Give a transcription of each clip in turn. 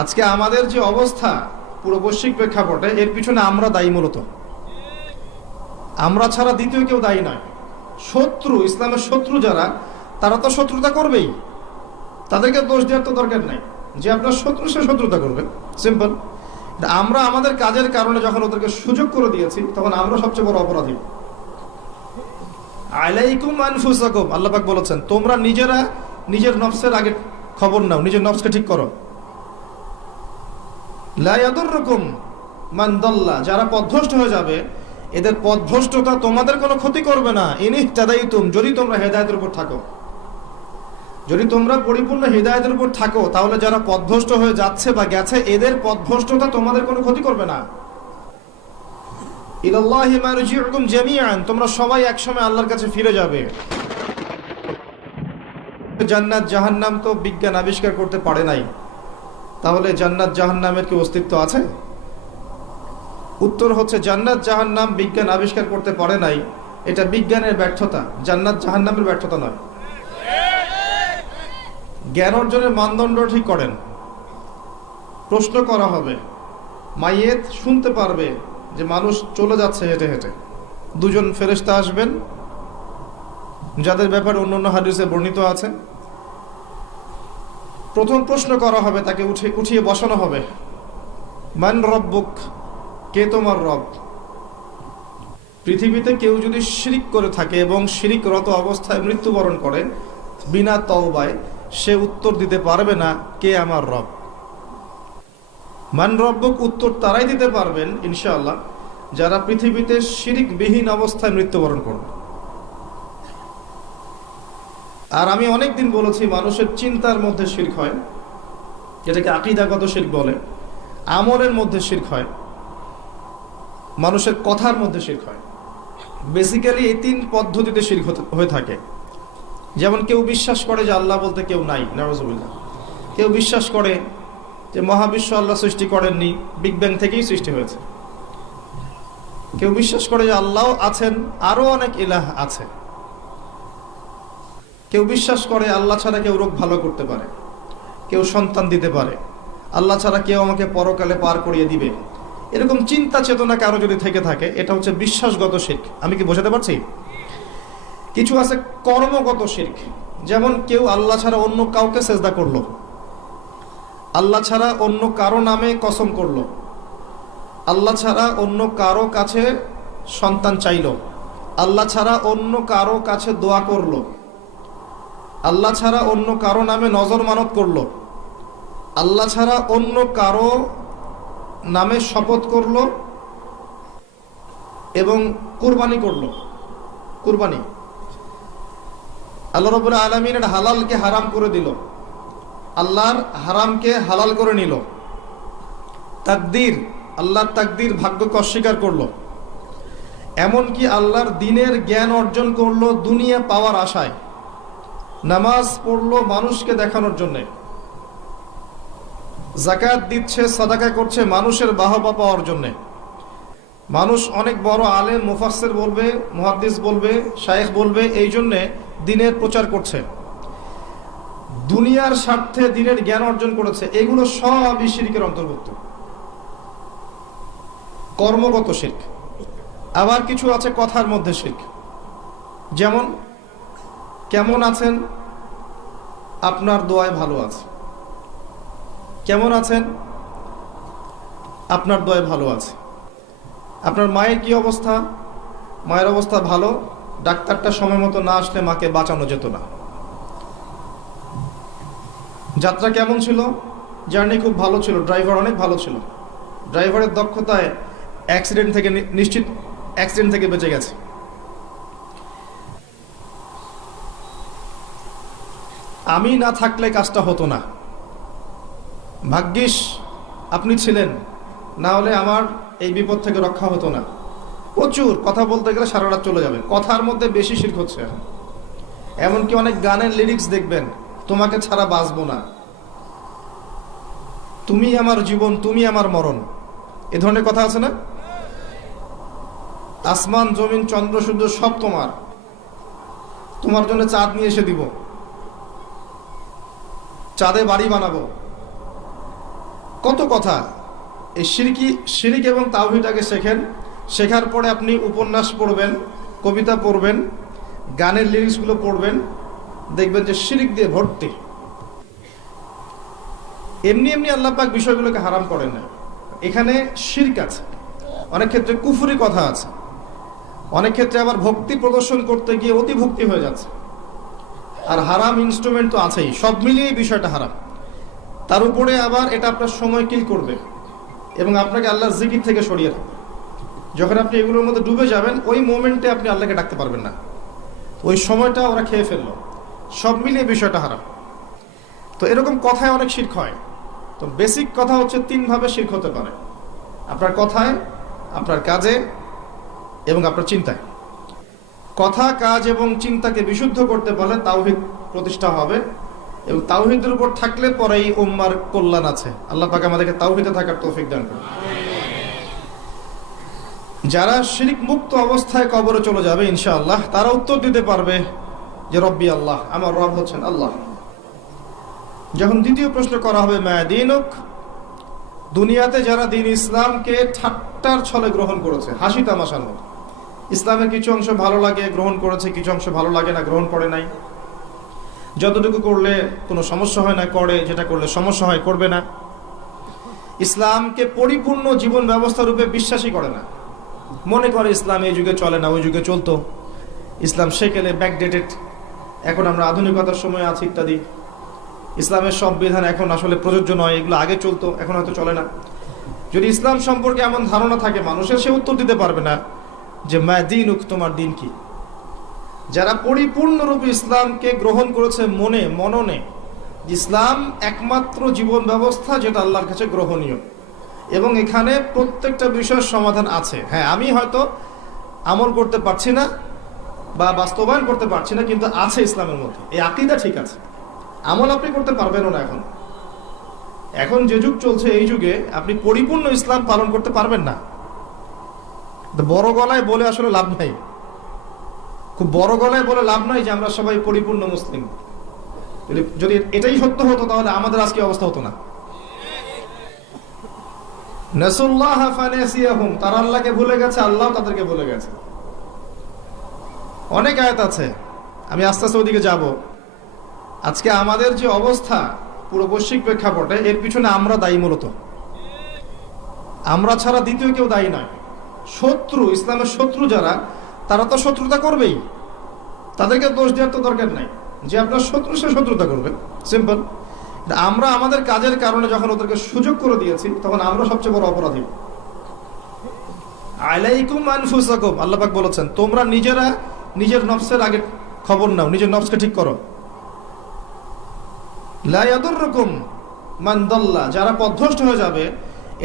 আজকে আমাদের যে অবস্থা পুরো বৈশ্বিক প্রেক্ষাপটে, এর পিছনে আমরা দায়ী। মূলত আমরা ছাড়া দ্বিতীয় কেউ দায়ী নয়। শত্রু, ইসলামের শত্রু যারা, তারা তো শত্রুতা করবেই, তাদেরকে দোষ দেওয়ার তো দরকার নাই। যে আপনার শত্রু, সে শত্রুতা করবে, সিম্পল। আমরা আমাদের কাজের কারণে যখন ওদেরকে সুযোগ করে দিয়েছি, তখন আমরা সবচেয়ে বড় অপরাধী। আলাইকুম আনফুসাকুম, আল্লাহ পাক বলেছেন, তোমরা নিজেরা নিজের নফসের আগে খবর নাও, নিজের নফসকে ঠিক করো। লা ইয়াদুররুকুম মান দাল্লা, যারা পথভ্রষ্ট হয়ে যাবে, এদের পথভ্রষ্টতা তোমাদের কোনো ক্ষতি করবে না। ইনিহতাদাইতুম, যদি তোমরা হেদায়েতের উপর থাকো, যদি তোমরা পরিপূর্ণ হিদায়াতের উপর থাকো, তাহলে যারা পথভ্রষ্ট হয়ে যাচ্ছে বা গেছে, এদের পথভ্রষ্টতা তোমাদের কোনো ক্ষতি করবে না। ইলাল্লাহি মারজিউকুম জামিআন, তোমরা সবাই একসময় আল্লাহর কাছে ফিরে যাবে। জান্নাত জাহান্নাম তো বিজ্ঞান আবিষ্কার করতে পারে নাই, তাহলে জান্নাত জাহান্নামের কি অস্তিত্ব আছে? উত্তর হচ্ছে, জান্নাত জাহান্নাম বিজ্ঞান আবিষ্কার করতে পারে নাই, এটা বিজ্ঞানের ব্যর্থতা, জান্নাত জাহান্নামের ব্যর্থতা নয়। জ্ঞান অর্জনের মানদণ্ড ঠিক করেন। প্রশ্ন করা হবে, মাইয়েত শুনতে পারবে যে মানুষ চলে যাচ্ছে হেঁটে হেঁটে, দুজন ফেরেশতা আসবেন, যাদের ব্যাপারে অন্যান্য হাদিসে বর্ণিত আছে। প্রথম প্রশ্ন করা হবে, তাকে উঠিয়ে বসানো হবে, মান রব্বুক, কে তোমার রব? পৃথিবীতে কেউ যদি শিরিক করে থাকে এবং শিরিকরত অবস্থায় মৃত্যুবরণ করে বিনা তওবায়, সে উত্তর দিতে পারবে না কে আমার রব। মান রব্বুক উত্তর তারাই দিতে পারবেন ইনশাআল্লাহ যারা পৃথিবীতে শিরিকবিহীন অবস্থায় মৃত্যুবরণ করবে। আর আমি অনেক দিন বলেছি, মানুষের চিন্তার মধ্যে শিরক হয়, যেটাকে আকীদাগত শিরক বলে। আমলের মধ্যে শিরক হয়, মানুষের কথার মধ্যে শিরক হয়। বেসিক্যালি এই তিন পদ্ধতিতে শিরক হয়ে থাকে। যেমন কেউ বিশ্বাস করে যে আল্লাহ বলতে কেউ নাই, নাউযুবিল্লাহ। কেউ বিশ্বাস করে যে মহাবিশ্ব আল্লাহ সৃষ্টি করেননি, বিগ ব্যাং থেকেই সৃষ্টি হয়েছে। কেউ বিশ্বাস করে যে আল্লাহ আছেন, আরো অনেক ইলাহ আছে। কেউ বিশ্বাস করে আল্লাহ ছাড়া কেউ রোগ ভালো করতে পারে, কেউ সন্তান দিতে পারে, আল্লাহ ছাড়া কেউ আমাকে পরকালে পার করিয়ে দিবে। এরকম চিন্তা চেতনা কারো যদি থেকে থাকে, এটা হচ্ছে বিশ্বাসগত শিরক। আমি কি বোঝাতে পারছি? কিছু আছে কর্মগত শিরক, যেমন কেউ আল্লাহ ছাড়া অন্য কাউকে সেজদা করলো, আল্লাহ ছাড়া অন্য কারো নামে কসম করলো, আল্লাহ ছাড়া অন্য কারো কাছে সন্তান চাইলো, আল্লাহ ছাড়া অন্য কারো কাছে দোয়া করলো, আল্লাহ ছাড়া অন্য কারো নামে নজর মানত করলো, আল্লাহ ছাড়া অন্য কারো নামে শপথ করলো এবং কুরবানি করলো। কুরবানি আল্লাহ রাব্বুল আলামিনের হালালকে হারাম করে দিল, আল্লাহর হারামকে হালাল করে নিল। তাকদীর, আল্লাহর তাকদীর, ভাগ্যকে অস্বীকার করলো। এমনকি আল্লাহর দ্বীনের জ্ঞান অর্জন করলো দুনিয়া পাওয়ার আশায়। নামাজ পড়লো মানুষকে দেখানোর জন্যে, যাকাত দিচ্ছে, সাদাকা করছে মানুষের বাহবা পাওয়ার জন্যে। মানুষ অনেক বড় আলেম, মুফাসসির বলবে, মুহাদ্দিস বলবে, শায়েখ বলবে, এই জন্যে দ্বীনের প্রচার করছে, দুনিয়ার স্বার্থে দ্বীনের জ্ঞান অর্জন করেছে। এগুলো সবই শিরকের অন্তর্ভুক্ত, কর্মগত শিরক। আবার কিছু আছে কথার মধ্যে শিরক, যেমন কেমন আছেন, আপনার দোয়ায় ভালো আছে। কেমন আছেন, আপনার দোয়ায় ভালো আছে। আপনার মায়ের কি অবস্থা? মায়ের অবস্থা ভালো, ডাক্তারটা সময় মতো না আসলে মাকে বাঁচানো যেত না। যাত্রা কেমন ছিল? জার্নি খুব ভালো ছিল, ড্রাইভার অনেক ভালো ছিল, ড্রাইভারের দক্ষতায় অ্যাক্সিডেন্ট থেকে নিশ্চিত, অ্যাক্সিডেন্ট থেকে বেঁচে গেছে। আমি না থাকলে কাজটা হতো না, ভাগ্যিস আপনি ছিলেন, না হলে আমার এই বিপদ থেকে রক্ষা হতো না। প্রচুর কথা বলতে গেলে সারা রাত চলে যাবে, কথার মধ্যে বেশি শিরক হচ্ছে। এমনকি অনেক গানের লিরিক্স দেখবেন, তোমাকে ছাড়া বাঁচবো না, তুমি আমার জীবন, তুমি আমার মরণ, এ ধরনের কথা আছে না? আসমান জমিন চন্দ্র সূর্য সব তোমার, তোমার জন্য চাঁদ নিয়ে এসে দিব, চাঁদে বাড়ি বানাবো, কত কথা। এই শিরিক এবং তাওহীদ আগে শেখেন, শেখার পরে আপনি উপন্যাস পড়বেন, কবিতা পড়বেন, গানের লিরিক্সগুলো পড়বেন, দেখবেন যে শিরিক দিয়ে ভর্তি। এমনি এমনি আল্লাহ পাক বিষয়গুলোকে হারাম করেন না, এখানে শিরক আছে, অনেক ক্ষেত্রে কুফরি কথা আছে, অনেক ক্ষেত্রে আবার ভক্তি প্রদর্শন করতে গিয়ে অতি ভক্তি হয়ে যাচ্ছে, আর হারাম ইনস্ট্রুমেন্ট তো আছেই। সব মিলিয়ে বিষয়টা হারাম। তার উপরে আবার এটা আপনার সময় কিল করবে এবং আপনাকে আল্লাহর জিকির থেকে সরিয়ে রাখবে। যখন আপনি এগুলোর মধ্যে ডুবে যাবেন, ওই মোমেন্টে আপনি আল্লাহকে ডাকতে পারবেন না, ওই সময়টা ওরা খেয়ে ফেললো। সব মিলিয়ে বিষয়টা হারাম। তো এরকম কথায় অনেক শিরক হয়। তো বেসিক কথা হচ্ছে 3 ভাবে শিরক হতে পারে: আপনার কথায়, আপনার কাজে এবং আপনার চিন্তায়। কথা, কাজ এবং চিন্তাকে বিশুদ্ধ করতে পারলে তাওহীদ প্রতিষ্ঠা হবে, এবং তাওহীদের উপর থাকলে পরেই উম্মার কল্যাণ আছে। আল্লাহ পাক আমাদেরকে তাওহীদে থাকার তৌফিক দান করুন। যারা শিরক মুক্ত অবস্থায় কবরে চলে যাবে ইনশাআল্লাহ, তারা উত্তর দিতে পারবে যে রব্বি আল্লাহ, আমার রব হচ্ছেন আল্লাহ। যখন দ্বিতীয় প্রশ্ন করা হবে মা দীনুক, দুনিয়াতে যারা দিন ইসলামকে ঠাট্টার ছলে গ্রহণ করেছে, হাসি তামাশার মতো, ইসলামের কিছু অংশ ভালো লাগে গ্রহণ করেছে, কিছু অংশ ভালো লাগে না গ্রহণ করে নাই, যতটুকু করলে কোনো সমস্যা হয় না করে, যেটা করলে সমস্যা হয় করবে না, ইসলামকে পরিপূর্ণ জীবন ব্যবস্থা রূপে বিশ্বাসই করে না, মনে করে ইসলাম এই যুগে চলে না, ওই যুগে চলতো, ইসলাম সেকেলে ব্যাকডেটেড, এখন আমরা আধুনিকতার সময় আছি ইত্যাদি, ইসলামের সব বিধান এখন আসলে প্রযোজ্য নয়, এগুলো আগে চলতো এখন হয়তো চলে না। যদি ইসলাম সম্পর্কে এমন ধারণা থাকে মানুষের, সে উত্তর দিতে পারবে না যে মা দীনুক, তোমার দিন কি। যারা পরিপূর্ণরূপে ইসলামকে গ্রহণ করেছে মননে, ইসলাম একমাত্র জীবন ব্যবস্থা যেটা আল্লাহর কাছে গ্রহণীয়, এবং এখানে প্রত্যেকটা বিষয়ের সমাধান আছে। হ্যাঁ, আমি হয়তো আমল করতে পারছি না বা বাস্তবায়ন করতে পারছি না, কিন্তু আছে ইসলামের মধ্যে, এই আকীদা ঠিক আছে। আমল আপনি করতে পারবেনও না। এখন যে যুগ চলছে, এই যুগে আপনি পরিপূর্ণ ইসলাম পালন করতে পারবেন না। বড় গলায় বলে আসলে লাভ নাই, খুব বড় গলায় বলে লাভ নাই যে আমরা সবাই পরিপূর্ণ মুসলিম। যদি এটাই সত্য হতো তাহলে আমাদের আজকে অবস্থা হতো না। নাসুল্লাহ ফানাসিয়াহুম, তারা আল্লাহকে ভুলে গেছে, আল্লাহ তাদেরকে ভুলে গেছে। অনেক আয়াত আছে, আমি আস্তে আস্তে ওদিকে যাব। আজকে আমাদের যে অবস্থা পুরো বৈশ্বিক প্রেক্ষাপটে, এর পিছনে আমরা দায়ী। মূলত আমরা ছাড়া দ্বিতীয় কেউ দায়ী নয়। শত্রু, ইসলামের শত্রু যারা, তারা তো শত্রুতা করবেই, তাদেরকে দোষ দেওয়ার তো দরকার নাই। যে আপনার শত্রু, সে শত্রুতা করবে, সিম্পল। আমরা আমাদের কাজের কারণে যখন ওদেরকে সুযোগ করে দিয়েছি, তখন আমরা সবচেয়ে বড় অপরাধী। আলাইকুম আনফুসাকুম, আল্লাহ পাক বলেছেন, তোমরা নিজেরা নিজের নফসের আগে খবর নাও, নিজের নফসকে ঠিক করো। লা ইয়াদুররুকুম মান দাল্লা, যারা পথভ্রষ্ট হয়ে যাবে,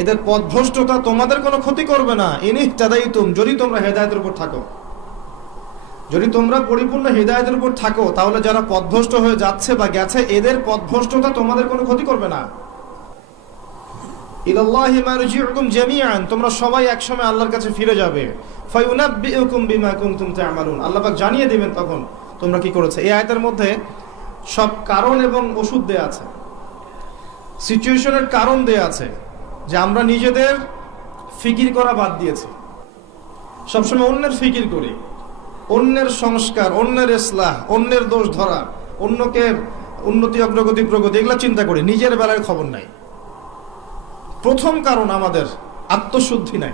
এদের পথভ্রষ্টতা তোমাদের কোনো ক্ষতি করবে না। ইনিহতাদাইতুম, যদি তোমরা হেদায়েতের উপর থাকো, যদি তোমরা পরিপূর্ণ হিদায়াতের উপর থাকো, তাহলে যারা পথভ্রষ্ট হয়ে যাচ্ছে বা গেছে, এদের পথভ্রষ্টতা তোমাদের কোনো ক্ষতি করবে না। ইলাল্লাহি মারজিউকুম জামিআন, তোমরা সবাই একসময় আল্লাহর কাছে ফিরে যাবে। ফায়ুনাব্বিউকুম বিমা কুনতুম তা'মালুন, আল্লাহ পাক জানিয়ে দিবেন তখন তোমরা কি করেছে। এই আয়াতের মধ্যে সব কারণ এবং ওষুধ দেয়া আছে, সিচুয়েশনের কারণ দেয়া আছে, যে আমরা নিজেদের ফিকির করা বাদ দিয়েছি, সবসময় অন্যের ফিকির করি, অন্যের সংস্কার, অন্যের ইসলাহ, অন্যের দোষ ধরা, অন্যকে উন্নতি, অগ্রগতি, প্রগতি, এগুলা চিন্তা করি, নিজের বেলার খবর নাই। প্রথম কারণ আমাদের আত্মশুদ্ধি নাই।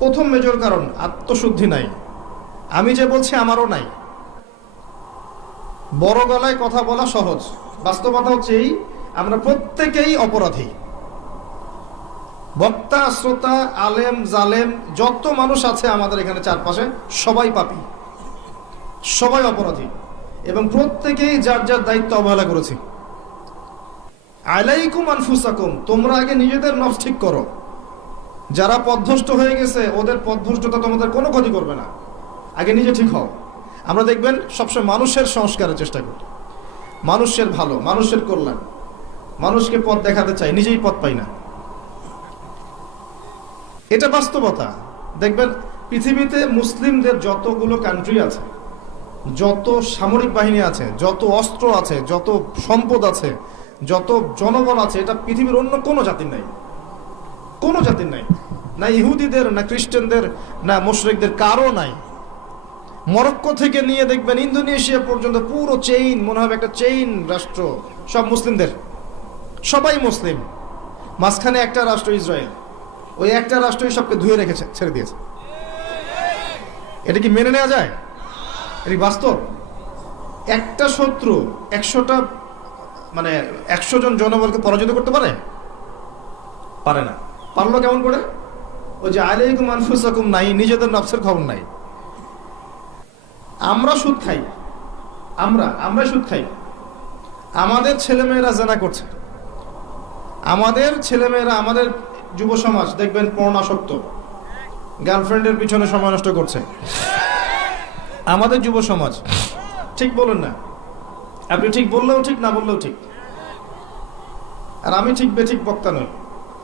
প্রথম মেজর কারণ আত্মশুদ্ধি নাই। আমি যে বলছি আমারও নাই। বড় গলায় কথা বলা সহজ, বাস্তবতা হচ্ছে এই, আমরা প্রত্যেকেই অপরাধী। বক্তা, শ্রোতা, আলেম, জালেম, যত মানুষ আছে আমাদের এখানে চারপাশে, সবাই পাপী, সবাই অপরাধী, এবং প্রত্যেকেই যার যার দায়িত্ব অবহেলা করেছি। আলাইকুম আনফুসাকুম, তোমরা আগে নিজেদের নফস ঠিক করো। যারা পথভ্রষ্ট হয়ে গেছে, ওদের পথভ্রষ্টতা তোমাদের কোনো ক্ষতি করবে না। আগে নিজে ঠিক হও। আমরা দেখবেন সবসময় মানুষের সংস্কারের চেষ্টা করি, মানুষের ভালো, মানুষের কল্যাণ, মানুষকে পথ দেখাতে চাই, নিজেই পথ পাই না। এটা বাস্তবতা। দেখবেন পৃথিবীতে মুসলিমদের যতগুলো কান্ট্রি আছে, যত সামরিক বাহিনী আছে, যত অস্ত্র আছে, যত সম্পদ আছে, যত জনবল আছে এটা পৃথিবীর অন্য কোনো জাতির নাই, কোনো জাতির নাই, না ইহুদিদের, না খ্রিস্টানদের, না মুশরিকদের, কারো নাই। মরক্কো থেকে নিয়ে দেখবেন ইন্দোনেশিয়া পর্যন্ত পুরো চেইন, মনে হবে একটা চেইন রাষ্ট্র, সব মুসলিমদের, সবাই মুসলিম। মাঝখানে একটা রাষ্ট্র ইসরায়েল, ওই একটা রাষ্ট্রই সবকে ধুয়ে রেখেছে, ছেড়ে দিয়েছে। এটা কি মেনে নেওয়া যায়? এটি বাস্তব। একটা শত্রু 100টা মানে 100 জন জনবলকে পরাজিত করতে পারে? পারে না। পারলো কেমন করে? ওই যে আলাইকুম আনফুসাকুম নাই, নিজেদের নফসের খবর নাই। আমরা সুদ খাই, আমরা সুদ খাই। আমাদের ছেলেমেয়েরা জেনা করছে, আমাদের ছেলেমেয়েরা, আমাদের যুব সমাজ দেখবেন পর্ণাসক্ত, গার্লফ্রেন্ডের পিছনে সময় নষ্ট করছে। আমাদের যুব সমাজ, ঠিক বলেন না? আপনি ঠিক বললেও ঠিক, না বললেও ঠিক। আর আমি ঠিক বেঠিক বক্তা নই,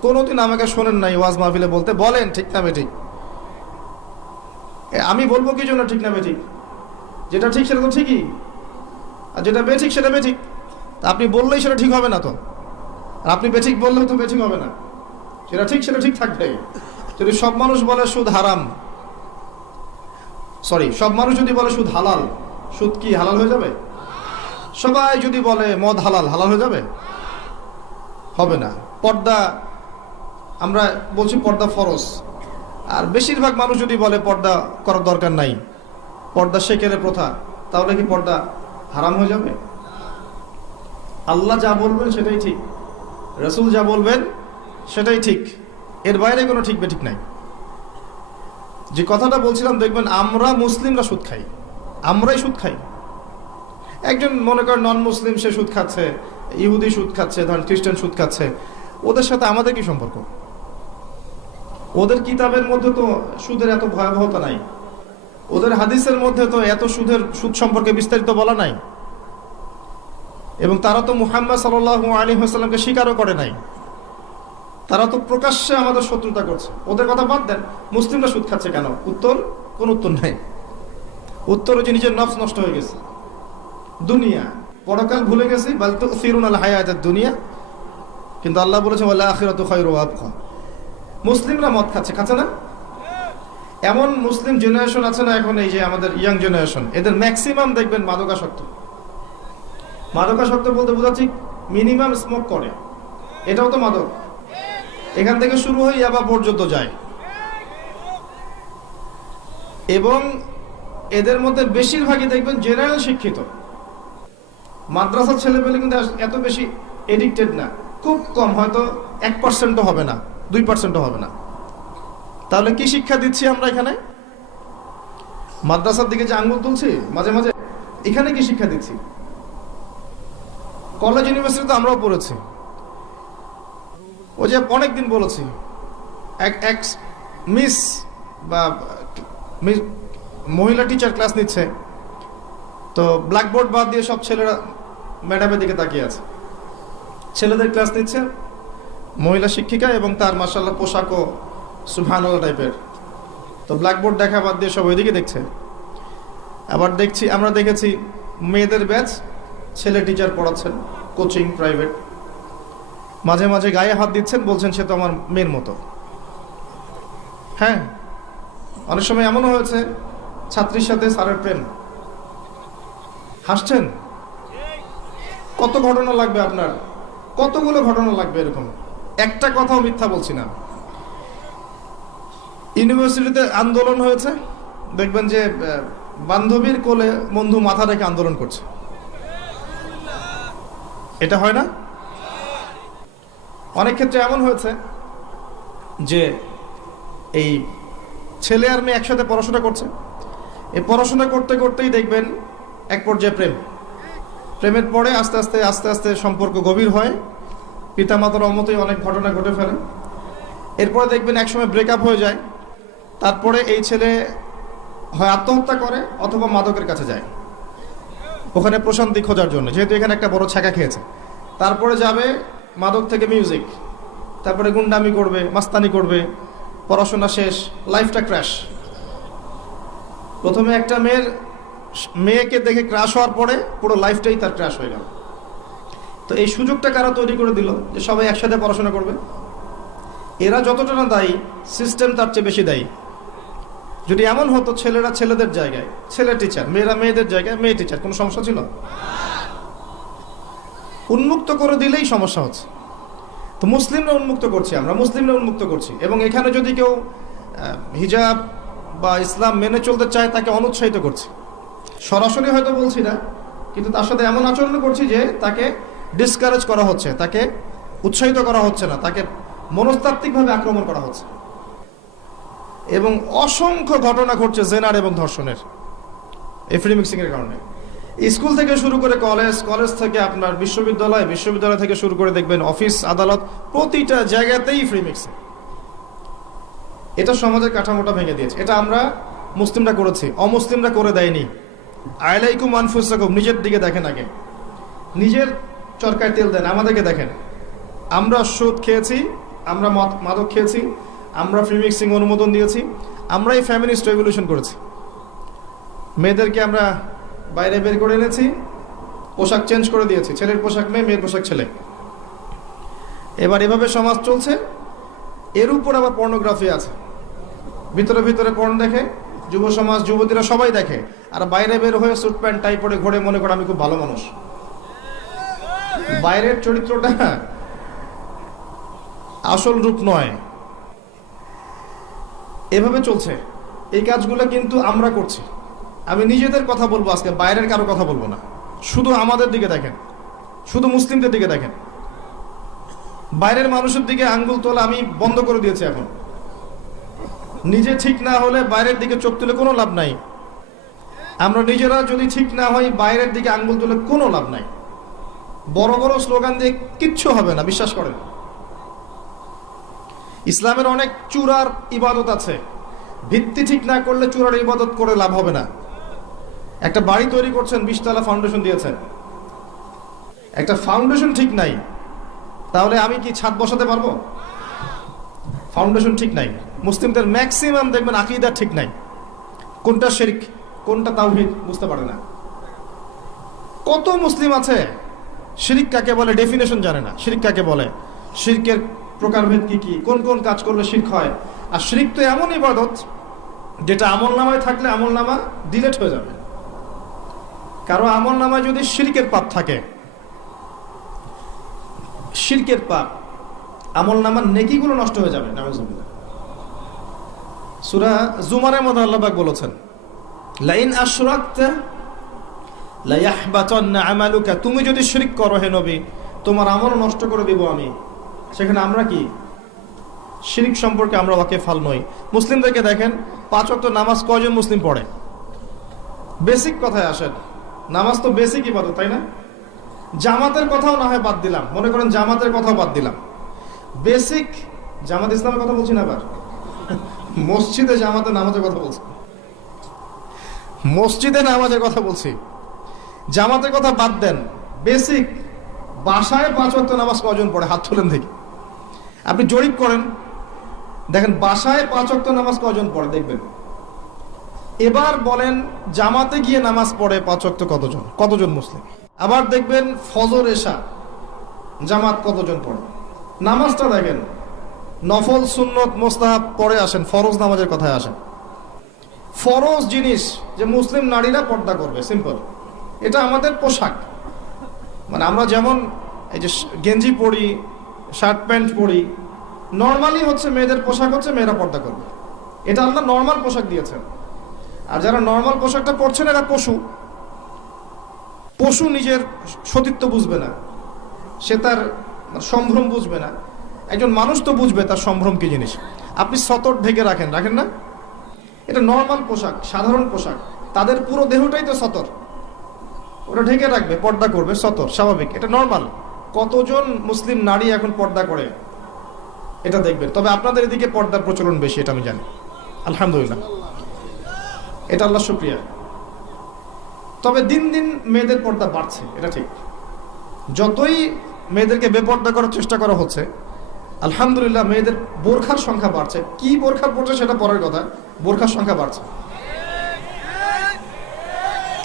কোনোদিন আমাকে শোনেন নাই ওয়াজ মাহফিলে বলতে, বলেন ঠিক না বেঠিক। আমি বলবো কি জন্য ঠিক না বেঠিক? যেটা ঠিক সেটা তো ঠিকই, আর যেটা বেঠিক সেটা বেঠিক। আপনি বললেই সেটা ঠিক হবে না তো, আর আপনি বেঠিক বললেও তো বেঠিক হবে না। সেটা ঠিক, সেটা ঠিক থাকবে। যদি সব মানুষ বলে সুদ হারাম, সব মানুষ যদি বলে সুদ হালাল, সুদ কি হালাল হয়ে যাবে? সবাই যদি বলে মদ হালাল, হালাল হয়ে যাবে? হবে না। পর্দা, আমরা বলছি পর্দা ফরজ, আর বেশিরভাগ মানুষ যদি বলে পর্দা করার দরকার নাই, পর্দা শেখের প্রথা, তাহলে কি পর্দা হারাম হয়ে যাবে? আল্লাহ যা বলবেন সেটাই ঠিক, রাসূল যা বলবেন সেটাই ঠিক, এর বাইরে কোনো ঠিক বেঠিক নাই। যে কথাটা বলছিলাম, দেখবেন আমরা মুসলিমরা সুদ খাই, আমরাই সুদ খাই। একজন মনে করেন নন মুসলিম, সে সুদ খাচ্ছে, ইহুদি সুদ খাচ্ছে, ধরেন খ্রিস্টান সুদ খাচ্ছে, ওদের সাথে আমাদের কি সম্পর্ক? ওদের কিতাবের মধ্যে তো সুদের এত ভয়াবহতা নাই, ওদের হাদিসের মধ্যে তো এত সুদ সম্পর্কে বিস্তারিত বলা নাই, এবং তারা তো মুহাম্মদ সাল্লাল্লাহু আলাইহি ওয়াসাল্লামকে স্বীকারও করে নাই। তারা তো প্রকাশ্যে আমাদের শত্রুতা করছে। ওদের কথা বাদ দেন, মুসলিমরা সুদ খাচ্ছে কেন? কোন উত্তর নাই। উত্তর হচ্ছে নিজের নফস নষ্ট হয়ে গেছে, দুনিয়া, পরকাল ভুলে গেছি। বাল তুসিরুনাল হায়াতাদ দুনিয়া, কিন্তু আল্লাহ বলেছে ওয়াল আখিরাতু খায়রু ওয়া আবকা। মুসলিমরা মদ খাচ্ছে না? এমন মুসলিম জেনারেশন আছে না এখন, এই যে আমাদের ইয়াং জেনারেশন, এদের ম্যাক্সিমাম দেখবেন মাদকাসক্ত। মাদকাসক্ত বলতে বোঝাচ্ছি মিনিমাম স্মোক করে, এটাও তো মাদক। এখান থেকে শুরু হয়ে ইয়াবা পর্যন্ত যায়, এবং এদের মধ্যে বেশিরভাগই দেখবেন জেনারেল শিক্ষিত। মাদ্রাসার ছেলেপেলে কিন্তু এত বেশি এডিক্টেড না, খুব কম, হয়তো 1% হবে না, 2% হবে না। তাহলে কি শিক্ষা দিচ্ছি আমরা এখানে? মাদ্রাসার দিকে যে আঙ্গুল তুলছি মাঝে মাঝে, এখানে কি শিক্ষা দিচ্ছি? কলেজ ইউনিভার্সিটিতে আমরাও পড়েছি। ও যে অনেকদিন বলেছি, এক মিস বা মহিলা টিচার ক্লাস নিচ্ছে, তো ব্ল্যাকবোর্ড বাদ দিয়ে সব ছেলেরা ম্যাডামের দিকে তাকিয়ে আছে। ছেলেদের ক্লাস নিচ্ছে মহিলা শিক্ষিকা, এবং তার মাশাআল্লাহ পোশাকও সুবহানাল্লাহ টাইপের। তো ব্ল্যাকবোর্ড দেখা বাদ দিয়ে সব ওইদিকে দেখছে। আবার আমরা দেখেছি মেয়েদের ব্যাচ, ছেলে টিচার পড়াচ্ছেন, কোচিং প্রাইভেট, মাঝে মাঝে গায়ে হাত দিচ্ছেন, বলছেন সে তো আমার মেয়ের মতো। হ্যাঁ, অনেক সময় এমনও হয়েছে ছাত্রীর সাথে স্যারের প্রেম। হাসছেন? কত ঘটনা লাগবে আপনার, কতগুলো ঘটনা লাগবে এরকম, একটা কথাও মিথ্যা বলছি না। ইউনিভার্সিটিতে আন্দোলন হয়েছে, দেখবেন যে বান্ধবীর কোলে বন্ধু মাথা রেখে আন্দোলন করছে। এটা হয় না? অনেক ক্ষেত্রে এমন হয়েছে যে এই ছেলে আর মেয়ে একসাথে পড়াশোনা করছে, এই পড়াশোনা করতে করতেই দেখবেন এক পর্যায়ে প্রেমের পরে আস্তে আস্তে সম্পর্ক গভীর হয়, পিতামাতার অমতেই অনেক ঘটনা ঘটে ফেলে। এরপরে দেখবেন একসময় ব্রেকআপ হয়ে যায়, তারপরে এই ছেলে হয় আত্মহত্যা করে অথবা মাদকের কাছে যায় ওখানে প্রশান্তি খোঁজার জন্য, যেহেতু এখানে একটা বড় ছ্যাঁকা খেয়েছে। তারপরে যাবে মাদক থেকে মিউজিক, তারপরে গুন্ডামি করবে, মাস্তানি করবে, পড়াশোনা শেষ, লাইফটা ক্র্যাশ। প্রথমে একটা মেয়েকে দেখে ক্র্যাশ হওয়ার পরে পুরো লাইফটাই তার ক্র্যাশ হয়ে গেল। তো এই সুযোগটা কারা তৈরি করে দিল যে সবাই একসাথে পড়াশোনা করবে? এরা যতটা না দায়ী, সিস্টেম তার চেয়ে বেশি দায়ী। যদি এমন হতো ছেলেরা ছেলেদের জায়গায় ছেলে টিচার, মেয়েরা মেয়েদের জায়গায় মেয়ে টিচার, কোনো সমস্যা ছিল? উন্মুক্ত করে দিলেই সমস্যা হচ্ছে। তো মুসলিমরা উন্মুক্ত করছি, আমরা মুসলিমরা উন্মুক্ত করছি, এবং এখানে যদি কেউ হিজাব বা ইসলাম মেনে চলতে চায় তাকে অনুৎসাহিত করছি। সরাসরি হয়তো বলছি না, কিন্তু তার সাথে এমন আচরণ করছি যে তাকে ডিসকারেজ করা হচ্ছে, তাকে উৎসাহিত করা হচ্ছে না, তাকে মনস্তাত্ত্বিকভাবে আক্রমণ করা হচ্ছে। এবং অসংখ্য ঘটনা ঘটছে জেনার এবং ধর্ষণের, এই ফ্রি মিক্সিংয়ের কারণে। স্কুল থেকে শুরু করে কলেজ, কলেজ থেকে আপনার বিশ্ববিদ্যালয়, বিশ্ববিদ্যালয় থেকে শুরু করে দেখবেন অফিস আদালত, প্রতিটা জায়গাতেই ফ্রি মিক্সিং। এটা সমাজের কাঠামোটা ভেঙে দিয়েছে। এটা আমরা মুসলিমরা করেছি, অমুসলিমরা করে দেয়নি। আলাইকুম আনফুসাকুম, নিজের দিকে দেখেন আগে, নিজের চরকায় তেল দেন, আমাদেরকে দেখেন। আমরা সুদ খেয়েছি, আমরা মাদক খেয়েছি, আমরা ফ্রি মিক্সিং অনুমোদন দিয়েছি, আমরা এই ফ্যামিলিস্ট রেভলিউশন করেছি। মেয়েদেরকে আমরা বাইরে বের করে এনেছি, পোশাক চেঞ্জ করে দিয়েছি, ছেলের পোশাক মেয়ে, মেয়ের পোশাক ছেলে। এবার এভাবে সমাজ চলছে। এর উপর আবার পর্নোগ্রাফি আছে, ভিতরে ভিতরে পর্ন দেখে যুব সমাজ, যুবতীরা সবাই দেখে, আর বাইরে বের হয়ে স্যুট প্যান্ট টাই পরে ঘোরে, মনে করে আমি খুব ভালো মানুষ। বাইরের চরিত্রটা আসল রূপ নয়। এভাবে চলছে। এই কাজগুলো কিন্তু আমরা করছি। আমি নিজেদের কথা বলবো আজকে, বাইরের কারো কথা বলবো না। শুধু আমাদের দিকে দেখেন, শুধু মুসলিমদের দিকে দেখেন। বাইরের মানুষের দিকে আঙ্গুল তোলা আমি বন্ধ করে দিয়েছি এখন। নিজে ঠিক না হলে বাইরের দিকে চোখ তুলে কোনো লাভ নাই। আমরা নিজেরা যদি ঠিক না হই, বাইরের দিকে আঙ্গুল তুলে কোনো লাভ নাই। বড় বড় স্লোগান দিয়ে কিচ্ছু হবে না, বিশ্বাস করেন। ইসলামের অনেক চূড়ার ইবাদত আছে, ভিত্তি ঠিক না করলে চূড়ার ইবাদত করে লাভ হবে না। একটা বাড়ি তৈরি করছেন, 20 তলা ফাউন্ডেশন দিয়েছেন, একটা ফাউন্ডেশন ঠিক নাই, তাহলে আমি কি ছাদ বসাতে পারবো? ফাউন্ডেশন ঠিক নাই। মুসলিমদের ম্যাক্সিমাম দেখবেন আকীদা ঠিক নাই, কোনটা শিরক কোনটা তাওহীদ বুঝতে পারে না। কত মুসলিম আছে শিরক কাকে বলে ডেফিনেশন জানে না, শিরক কাকে বলে, শিরকের প্রকারভেদ কি কি, কোন কোন কাজ করলে শিরক হয়। আর শিরক তো এমন ইবাদত যেটা আমলনামায় থাকলে আমলনামা ডিলিট হয়ে যাবে। কারো আমলনামায় যদি শিরকের পাপ থাকে, শিরকের পাপ, আমলনামার নেকিগুলো নষ্ট হয়ে যাবে। নাউযুবিল্লাহ। সূরা জুমারের মধ্যে আল্লাহ পাক বলেছেন, লাইন আশরাকতা লা ইয়াহবাতান্না আমালুকা, তুমি যদি শিরক করো হে নবী, তোমার আমল নষ্ট করে দেব আমি। সেখানে আমরা কি শিরক সম্পর্কে আমরা ওয়াকিফাল নই। মুসলিমদেরকে দেখেন, 5 ওয়াক্ত নামাজ কয়জন মুসলিম পড়ে? বেসিক কথায় আসেন, নামাজ তো বেসিক ইবাদত, তাই না? জামাতের কথাও না হয় বাদ দিলাম, মনে করেন জামাতের কথাও বাদ দিলাম, বেসিক জামাত ইসলামের কথা বলছি না, আবার মসজিদে জামাতে নামাজের কথা বলছি, মসজিদে নামাজের কথা বলছি। জামাতের কথা বাদ দেন, বেসিক বাসায় 5 ওয়াক্ত নামাজ কয়জন পড়ে? হাত তুলেন দেখি। আপনি জরিপ করেন, দেখেন বাসায় 5 ওয়াক্ত নামাজ কয়জন পড়ে দেখবেন। এবার বলেন জামাতে গিয়ে নামাজ পড়ে 5 ওয়াক্ত কতজন, কতজন মুসলিম? আবার দেখবেন ফজর এশা জামাত কতজন পড়ে। নামাজটা দেখেন, নফল সুন্নত মোস্তাহাব পরে আসেন, ফরজ নামাজের কথায় আসেন। ফরজ জিনিস যে মুসলিম নারীরা পর্দা করবে, সিম্পল। এটা আমাদের পোশাক, মানে আমরা যেমন এই যে গেঞ্জি পরি, শার্ট প্যান্ট পরি, নর্মালি হচ্ছে মেয়েদের পোশাক হচ্ছে মেয়েরা পর্দা করবে। এটা আল্লাহ নর্মাল পোশাক দিয়েছেন। আর যারা নর্মাল পোশাকটা পরছেন এরা পশু। পশু নিজের সতীত্ব বুঝবে না, সে তার সম্ভ্রম বুঝবে না। একজন মানুষ তো বুঝবে তার সম্ভ্রম কি জিনিস। আপনি সতর ঢেকে রাখেন, রাখেন না? এটা নর্মাল পোশাক, সাধারণ পোশাক। তাদের পুরো দেহটাই তো সতর, ওটা ঢেকে রাখবে, পর্দা করবে, সতর, স্বাভাবিক, এটা নর্মাল। কতজন মুসলিম নারী এখন পর্দা করে এটা দেখবেন। তবে আপনাদের এদিকে পর্দার প্রচলন বেশি, এটা আমি জানি, আলহামদুলিল্লাহ, এটা আল্লাহ শুকরিয়া। তবে দিন দিন মেয়েদের পর্দা বাড়ছে, এটা ঠিক। যতই মেয়েদেরকে বেপর্দা করার চেষ্টা করা হচ্ছে, আলহামদুলিল্লাহ মেয়েদের বোরখার সংখ্যা বাড়ছে। কি বোরখা পড়ছে সেটা পরের কথা, বোরখার সংখ্যা বাড়ছে।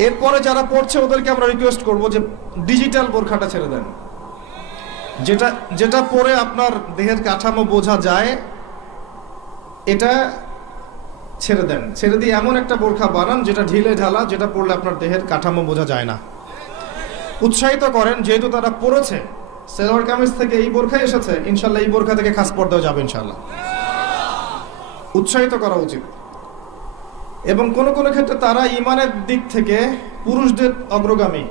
এরপরে যারা পড়ছে ওদেরকে আমরা রিকোয়েস্ট করবো যে ডিজিটাল বোরখাটা ছেড়ে দেন, যেটা যেটা পরে আপনার দেহের কাঠামো বোঝা যায় এটা ছেড়ে দেন, ছেড়ে দিয়ে এমন একটা বোরখা বানান যেটা ঢিলে ঢালা, যেটা পরলে আপনার দেহের কাঠামো বোঝা যায় না। উৎসাহিত করেন, যেহেতু তারা পড়েছে সালোয়ার কামিজ থেকে এই বোরখা এসেছে, ইনশাল্লাহ এই বোরখা থেকে খাস পর্দাও যাবে ইনশাল্লাহ। উৎসাহিত করা উচিত। এবং কোন কোন ক্ষেত্রে তারা ইমানের দিক থেকে পুরুষদের অগ্রগামী।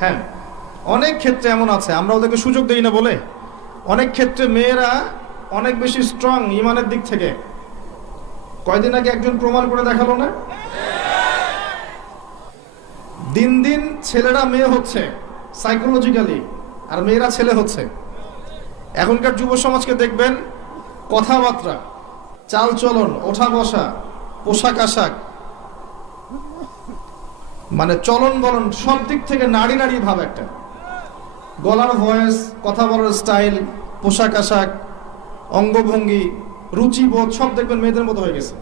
হ্যাঁ, অনেক ক্ষেত্রে এমন আছে, আমরা ওদেরকে সুযোগ দেই না বলে অনেক ক্ষেত্রে মেয়েরা অনেক বেশি স্ট্রং ইমানের দিক থেকে। কয়দিন আগে একজন প্রমাণ করে দেখালো না? দিন দিন ছেলেরা মেয়ে হচ্ছে সাইকোলজিক্যালি, আর মেয়েরা ছেলে হচ্ছে। এখনকার যুব সমাজকে দেখবেন, কথাবার্তা, চালচলন, ওঠা বসা, পোশাক আশাক, মানে চলন বলন সব দিক থেকে নারী নারী ভাব একটা। গলার ভয়েস, কথা বলার স্টাইল, পোশাক আশাক, অঙ্গভঙ্গি, রুচিবোধ সব দেখবেন মেয়েদের মতো হয়ে গেছে।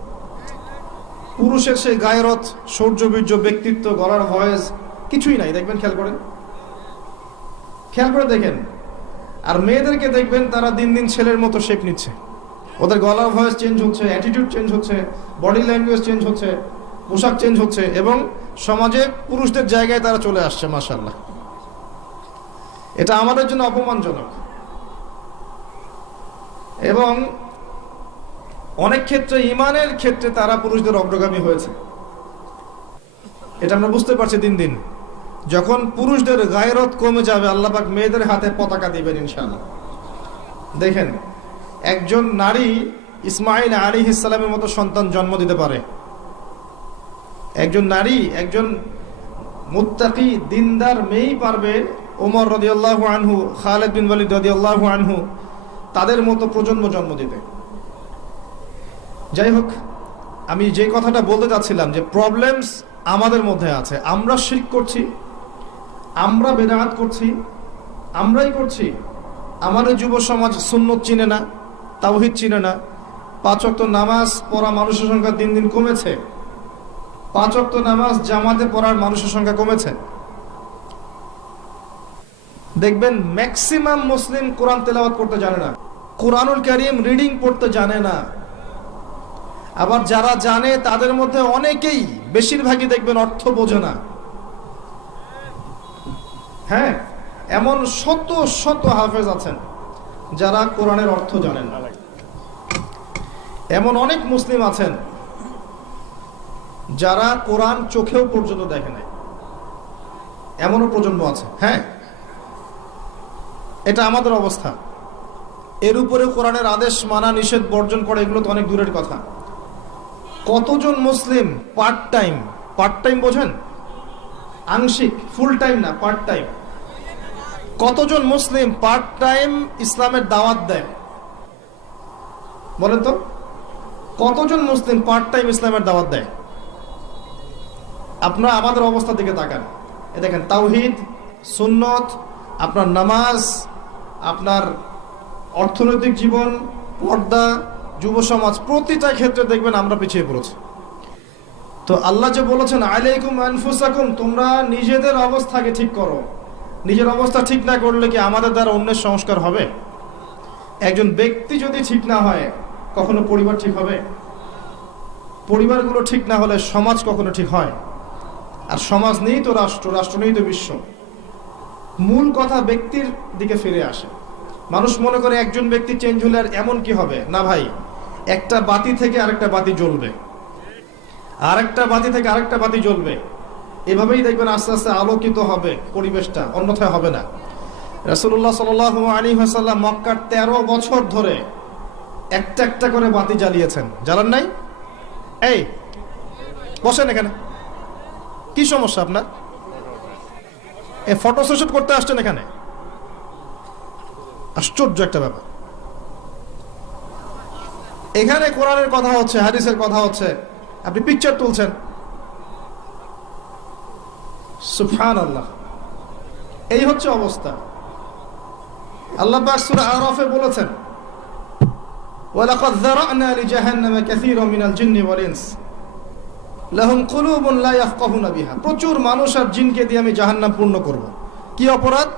পুরুষের সেই গায়রত, শৌর্যবীর্য, ব্যক্তিত্ব, গলার ভয়েস কিছুই নাই দেখবেন। খেয়াল করে দেখেন। আর মেয়েদেরকে দেখবেন তারা দিন দিন ছেলের মতো শেপ নিচ্ছে। ওদের গলার ভয়েস চেঞ্জ হচ্ছে, অ্যাটিটিউড চেঞ্জ হচ্ছে, বডি ল্যাঙ্গুয়েজ চেঞ্জ হচ্ছে, পোশাক চেঞ্জ হচ্ছে, এবং সমাজে পুরুষদের জায়গায় তারা চলে আসছে। মাশাআল্লাহ, এটা আমাদের জন্য অপমানজনক। এবং অনেক ক্ষেত্রে ইমানের ক্ষেত্রে তারা পুরুষদের অগ্রগামী হয়েছে, এটা আমরা বুঝতে পারছি। দিন দিন যখন পুরুষদের গায়রত কমে যাবে, আল্লাহ পাক মেয়েদের হাতে পতাকা দিবেন ইনশাআল্লাহ। দেখেন, একজন নারী ইসমাইল আলাইহিস সালামের মতো সন্তান জন্ম দিতে পারে। একজন নারী, একজন মুত্তাকি দিনদার মেয়েই পারবে ওমর রাদিয়াল্লাহু আনহু, খালিদ বিন ওয়ালিদ রাদিয়াল্লাহু আনহু তাদের মতো প্রজন্ম জন্ম দিতে। যাই হোক, আমি যে কথাটা বলতে চাচ্ছিলাম যে প্রবলেমস আমাদের মধ্যে আছে। আমরা শিরক করছি, আমরা বেদাত করছি, আমরাই করছি। আমাদের যুব সমাজ সুন্নত চিনে না, তাওহীদ চিনে না। 5 ওয়াক্ত নামাজ পড়া মানুষের সংখ্যা দিন দিন কমেছে। 5 ওয়াক্ত নামাজ জামাতে পড়ার মানুষের সংখ্যা কমেছে। দেখবেন ম্যাক্সিমাম মুসলিম কোরআন তেলাওয়াত করতে জানে না, কোরআনুল কারীম রিডিং পড়তে জানে না। আবার যারা জানে তাদের মধ্যে অনেকেই, বেশিরভাগই দেখবেন অর্থ বোঝে না। হ্যাঁ, এমন শত শত হাফেজ আছেন যারা কোরআনের অর্থ জানেন না। এমন অনেক মুসলিম আছেন যারা কোরআন চোখেও পর্যন্ত দেখে নাই, এমনও প্রজন্ম আছে। হ্যাঁ, এটা আমাদের অবস্থা। এর উপরে কোরআনের আদেশ মানা, নিষেধ, বর্জন করা এগুলো তো অনেক দূরের কথা। কতজন মুসলিম পার্ট টাইম বোঝেন? আংশিক, ফুল টাইম না, পার্ট টাইম। কতজন মুসলিম পার্ট টাইম ইসলামের দাওয়াত দেয়? বলেন তো, কতজন মুসলিম পার্ট টাইম ইসলামের দাওয়াত দেয়? আপনারা আমাদের অবস্থার দিকে তাকান। এ দেখেন, তাওহীদ, সুন্নত, আপনার নামাজ, আপনার অর্থনৈতিক জীবন, পর্দা, যুব সমাজ, প্রতিটা ক্ষেত্রে দেখবেন আমরা পিছিয়ে পড়েছি। তো আল্লাহ যে বলেছেন আলাইকুম আনফুসাকুম, তোমরা নিজেদের অবস্থাকে ঠিক করো। নিজের অবস্থা ঠিক না করলে কি আমাদের দ্বারা অন্যের সংস্কার হবে? একজন ব্যক্তি যদি ঠিক না হয়, কখনো পরিবার ঠিক হবে? পরিবারগুলো ঠিক না হলে সমাজ কখনো ঠিক হয়? আর সমাজ নেই তো রাষ্ট্র, রাষ্ট্র নেই তো বিশ্ব। মূল কথা ব্যক্তির দিকে ফিরে আসে। মানুষ মনে করে একজন ব্যক্তি চেঞ্জ হলে আর এমন কি হবে না। ভাই, একটা বাতি থেকে আরেকটা বাতি জ্বলবে, আরেকটা বাতি থেকে আরেকটা বাতি জ্বলবে, এভাবেই দেখবেন আস্তে আস্তে আলোকিত হবে পরিবেশটা, অন্যথায় হবে না। রাসূলুল্লাহ সাল্লাল্লাহু আলাইহি ওয়াসাল্লাম মক্কার 13 বছর ধরে একটা একটা করে বাতি জ্বালিয়েছেন। জ্বালান নাই? এই বসেন এখানে, কি সমস্যা আপনার? এই ফটো সেশন করতে আসছেন এখানে? আশ্চর্য একটা ব্যাপার। এখানে কোরআনের কথা হচ্ছে, হাদিসের কথা হচ্ছে, আপনি পিকচার তুলছেন। সুবহানাল্লাহ, এই হচ্ছে অবস্থা। আল্লাহ পাক সূরা আরাফে বলেছেন, ওয়ালাকাদ যারা'না লিজাহান্নামা কাসীরাম মিনাল জিন্নি ওয়াল ইনস লাহুম কুলুবুন লা ইয়াফকাহুনা বিহা। প্রচুর মানুষ আর জিনকে দিয়ে আমি জাহান্নাম পূর্ণ করব। কি অপরাধ?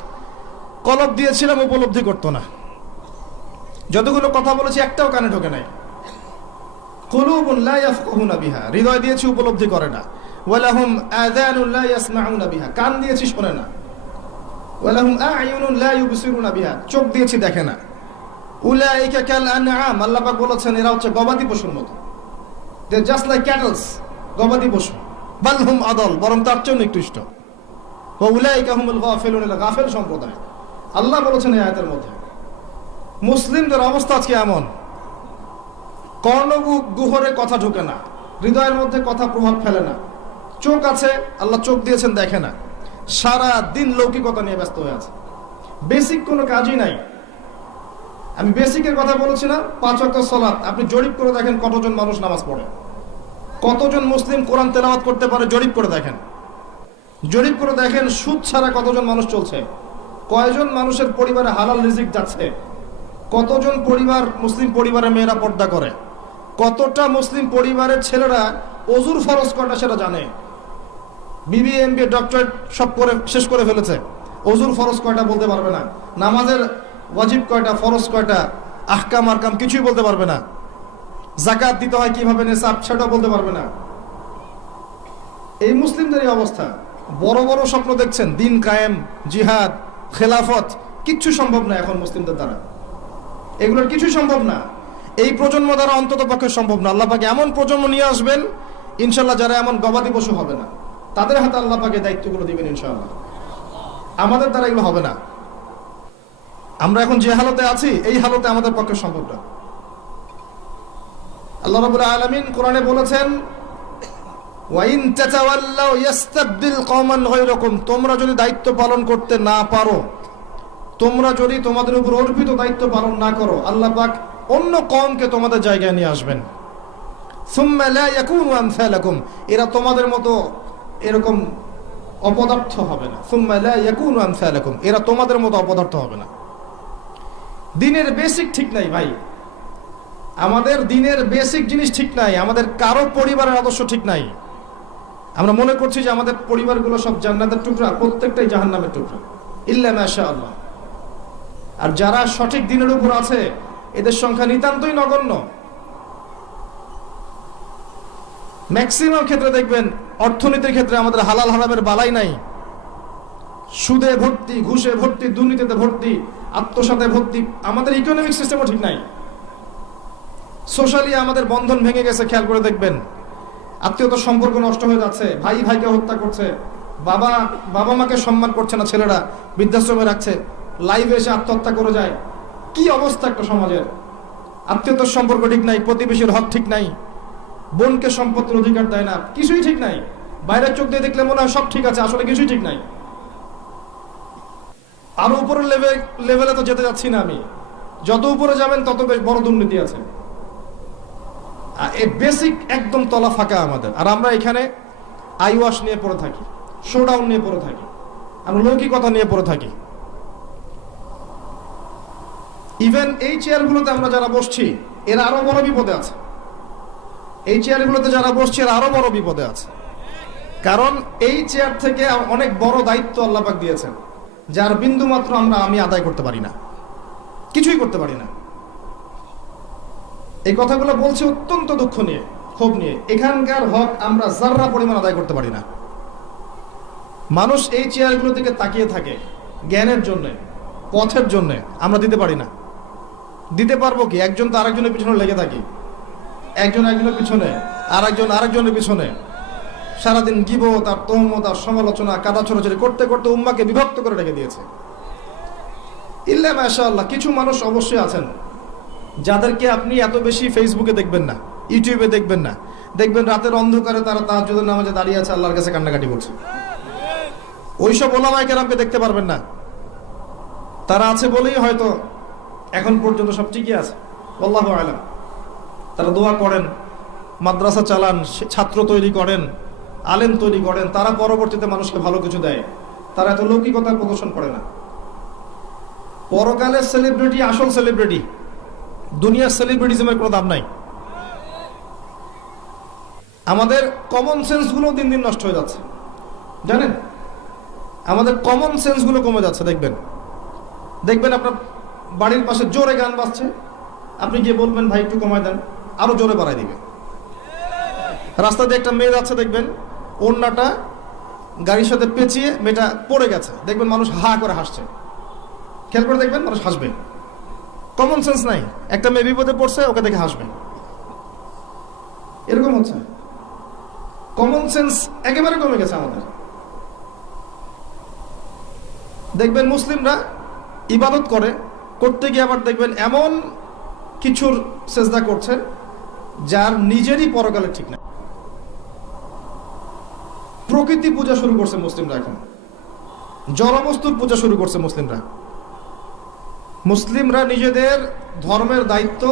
কলব দিয়েছিলাম উপলব্ধি করতো না। যতগুলো কথা বলেছি একটাও কানে ঢোকে নাই। কুলুবুন লা ইয়াফকাহুনা বিহা, হৃদয় দিয়েছি উপলব্ধি করে না। ওয়ালাহুম আযানুন লা ইয়াসমাউনা বিহা, কান দিয়েছি শোনে না। ওয়ালাহুম আ'য়ুনুন লা ইউবসিরুনা বিহা, চোখ দিয়েছি দেখে না। উলাইকা কাল আনআম, আল্লাহ পাক বলেছেন এরা হচ্ছে গবাদি পশুর মতো। দে জাস্ট লাইক ক্যাটলস, গবাদি পশু। বাল হুম আদল, বরং তার চেয়ে নিকৃষ্ট। ওয়া উলাইকা হুমুল গাফিলুন, এরা গাফিল সম্প্রদায়। আল্লাহ বলেছেন এই আয়াতের মধ্যে। মুসলিমদের অবস্থা আজকে এমন, কর্ণগুহরে কথা ঢুকে না, হৃদয়ের মধ্যে কথা প্রভাব ফেলে না। চোখ আছে, আল্লাহ চোখ দিয়েছেন, দেখে না। সারা দিন লৌকিকতা নিয়ে ব্যস্ত হয়ে আছে, বেসিক কোনো কাজই নাই। আমি বেসিকের কথা বলেছি না, 5 ওয়াক্ত সালাত। আপনি জরিপ করে দেখেন কতজন মানুষ নামাজ পড়ে, কতজন মুসলিম কোরআন তেলাওয়াত করতে পারে, জরিপ করে দেখেন। জরিপ করে দেখেন সুদ ছাড়া কতজন মানুষ চলছে, কয়জন মানুষের পরিবারে হালাল রিজিক যাচ্ছে, কতজন পরিবার, মুসলিম পরিবারের মেয়েরা পর্দা করে, কতটা মুসলিম পরিবারের ছেলেরা অজুর ফরজ কয়টা সেটা জানে। বিবিএ এমবিএ ডক্টরেট সব করে শেষ করে ফেলেছে, অজুর ফরজ কয়টা বলতে পারবে না, নামাজের ওয়াজিব কয়টা, ফরজ কয়টা, আহকাম আরকাম কিছুই বলতে পারবে না, যাকাত দিতে হয় কিভাবে নেশাব সেটাও বলতে পারবে না। এই মুসলিমদের এই অবস্থা। বড় বড় স্বপ্ন দেখছেন, দিন কায়েম, জিহাদ, খেলাফত, কিচ্ছু সম্ভব না এখন মুসলিমদের দ্বারা। এগুলোর কিছু সম্ভব না, এই প্রজন্ম দ্বারা অন্তত পক্ষে সম্ভব না। আল্লাহ পাকে এমন প্রজন্ম নিয়ে আসবেন ইনশাল্লাহ, যারা এমন গবাদি পশু হবে না, তাদের হাতে আল্লাহ পাকে দায়িত্বগুলো দিবেন ইনশাআল্লাহ। আমাদের দ্বারা এগুলো হবে না। আমরা এখন যে হালতে আছি, এই হালতে আমাদের পক্ষে সম্ভব না। আল্লাহ রাব্বুল আলামিন কোরআনে বলেছেন, ওয়াইন তাতাওয়াল্লাউ ইস্তাবদিল কওমান গায়রাকুম, তোমরা যদি দায়িত্ব পালন করতে না পারো, তোমরা যদি তোমাদের উপর অর্পিত দায়িত্ব পালন না করো, আল্লাহ পাক অন্য কওমকে তোমাদের জায়গায় নিয়ে আসবেন। সুম্মা লা ইয়াকুনু আমসালাকুম, এরা তোমাদের মতো এরকম অপদার্থ হবে না। সুম্মা লা ইয়াকুনু আমসালাকুম, এরা তোমাদের মতো অপদার্থ হবে না। দিনের বেসিক ঠিক নাই ভাই, আমাদের দিনের বেসিক জিনিস ঠিক নাই, আমাদের কারো পরিবারের আদর্শ ঠিক নাই। আমরা মনে করছি যে আমাদের পরিবারগুলো সব জান্নাতের টুকরা, প্রত্যেকটাই জাহান্নামের টুকরা, ইল্লা মাশাআল্লাহ। আর যারা সঠিক দিনের উপর আছে এদের সংখ্যা নিতান্তই নগণ্য। ম্যাক্সিমাম ক্ষেত্রে দেখবেন অর্থনীতির ক্ষেত্রে আমাদের হালাল হারামের বালাই নাই, সুদে ভর্তি, ঘুষে ভর্তি, দুর্নীতিতে ভর্তি, আত্মসাতে ভর্তি। আমাদের ইকোনমিক সিস্টেমও ঠিক নাই। সোশ্যালি আমাদের বন্ধন ভেঙে গেছে, খেয়াল করে দেখবেন। আত্মীয়তার সম্পর্ক নষ্ট হয়ে যাচ্ছে, ভাই ভাইকে হত্যা করছে, বাবা মাকে সম্মান করছে না, ছেলেরা বৃদ্ধাশ্রমে রাখছে, লাইভে এসে আত্মহত্যা করে যায়। কি অবস্থা একটা সমাজের! আত্মীয়তার সম্পর্ক ঠিক নাই, প্রতিবেশীর হক ঠিক নাই, বোনকে সম্পত্তির অধিকার দেয় না, কিছুই ঠিক নাই। বাইরের চোখ দিয়ে দেখলে মনে হয় সব ঠিক আছে, আসলে কিছুই ঠিক নাই। আরো উপরের লেভেলে তো যেতে যাচ্ছি না আমি, যত উপরে যাবেন তত বেশ বড় দুর্নীতি আছে। এই বেসিক একদম তলা ফাঁকা আমাদের। আর আমরা এখানে আইওয়াশ নিয়ে পড়ে থাকি, শোডাউন নিয়ে পড়ে থাকি, আমরা লৌকিকতা নিয়ে পড়ে থাকি। ইভেন এই চেয়ারগুলোতে আমরা যারা বসছি এরা আরো বড় বিপদে আছে। এই চেয়ারগুলোতে যারা বসছে এরা আরো বড় বিপদে আছে, কারণ এই চেয়ার থেকে অনেক বড় দায়িত্ব আল্লাহ পাক দিয়েছেন, যার বিন্দু মাত্র আমি আদায় করতে পারি না, কিছুই করতে পারি না। এই কথাগুলো বলছি অত্যন্ত দুঃখ নিয়ে, ক্ষোভ নিয়ে। এখানকার হক আমরা যাররা পরিমাণ আদায় করতে পারি না। মানুষ এই চেয়ারগুলো দিকে তাকিয়ে থাকে জ্ঞানের জন্য, পথের জন্য, আমরা দিতে পারি না। দিতে পারবো কি? একজন তো আরেকজনের পিছনে লেগে থাকি, একজন একজনের পিছনে, আরেকজনের পিছনে সারাদিন গীবত আর তহমত আর সমালোচনা, কাদা ছোড়াছড়ি করতে করতে উম্মাকে বিভক্ত করে রেখে দিয়েছে। ইল্লা মাশাআল্লাহ, কিছু মানুষ অবশ্যই আছেন যাদেরকে আপনি এত বেশি ফেসবুকে দেখবেন না, ইউটিউবে দেখবেন না, দেখবেন রাতের অন্ধকারে তারা তাহাজ্জুদের নামাজে দাঁড়িয়ে আছে, আল্লাহর কাছে কান্নাকাটি করছে। ওইসব ওলামায়ে কেরামকে দেখতে পারবেন না। তারা আছে বলেই হয়তো এখন পর্যন্ত সব ঠিকই আছে, আল্লাহু আ'লাম। তারা দোয়া করেন, মাদ্রাসা চালান, ছাত্র তৈরি করেন, আলেম তৈরি করেন, তারা পরবর্তীতে মানুষকে ভালো কিছু দেয়। তারা এত লৌকিকতার প্রদর্শন করে না। পরকালের সেলিব্রিটি আসল সেলিব্রিটি, দুনিয়ার সেলিব্রিটিজমের কোনো দাম নাই। আমাদের কমন সেন্স গুলো দিন দিন নষ্ট হয়ে যাচ্ছে, জানেন? আমাদের কমন সেন্স গুলো কমে যাচ্ছে। দেখবেন দেখবেন আপনার বাড়ির পাশে জোরে গান বাজছে, আপনি গিয়ে বলবেন ভাই একটু কমায় দেন, আরো জোরে বাড়ায় দিবে। রাস্তা দিয়ে একটা মেয়ে যাচ্ছে, দেখবেন ওড়নাটা গাড়ির সাথে পেঁচিয়ে মেয়েটা পড়ে গেছে, দেখবেন মানুষ হা করে হাসছে। খেয়াল করে দেখবেন মানুষ হাসবে। কমন সেন্স নাই, একটা মেয়ে বিপদে পড়ছে ওকে দেখে হাসবে, এরকম হচ্ছে। কমন সেন্স একেবারে কমে গেছে আমাদের। দেখবেন মুসলিমরা ইবাদত করতে গিয়ে আবার দেখবেন এমন কিছুর সেজদা করছে যার নিজেরই পরকালে ঠিক না। প্রকৃতি পূজা শুরু করছে মুসলিমরা, এখন জড়বস্তুর পূজা শুরু করছে মুসলিমরা। মুসলিমরা নিজেদের ধর্মের দায়িত্ব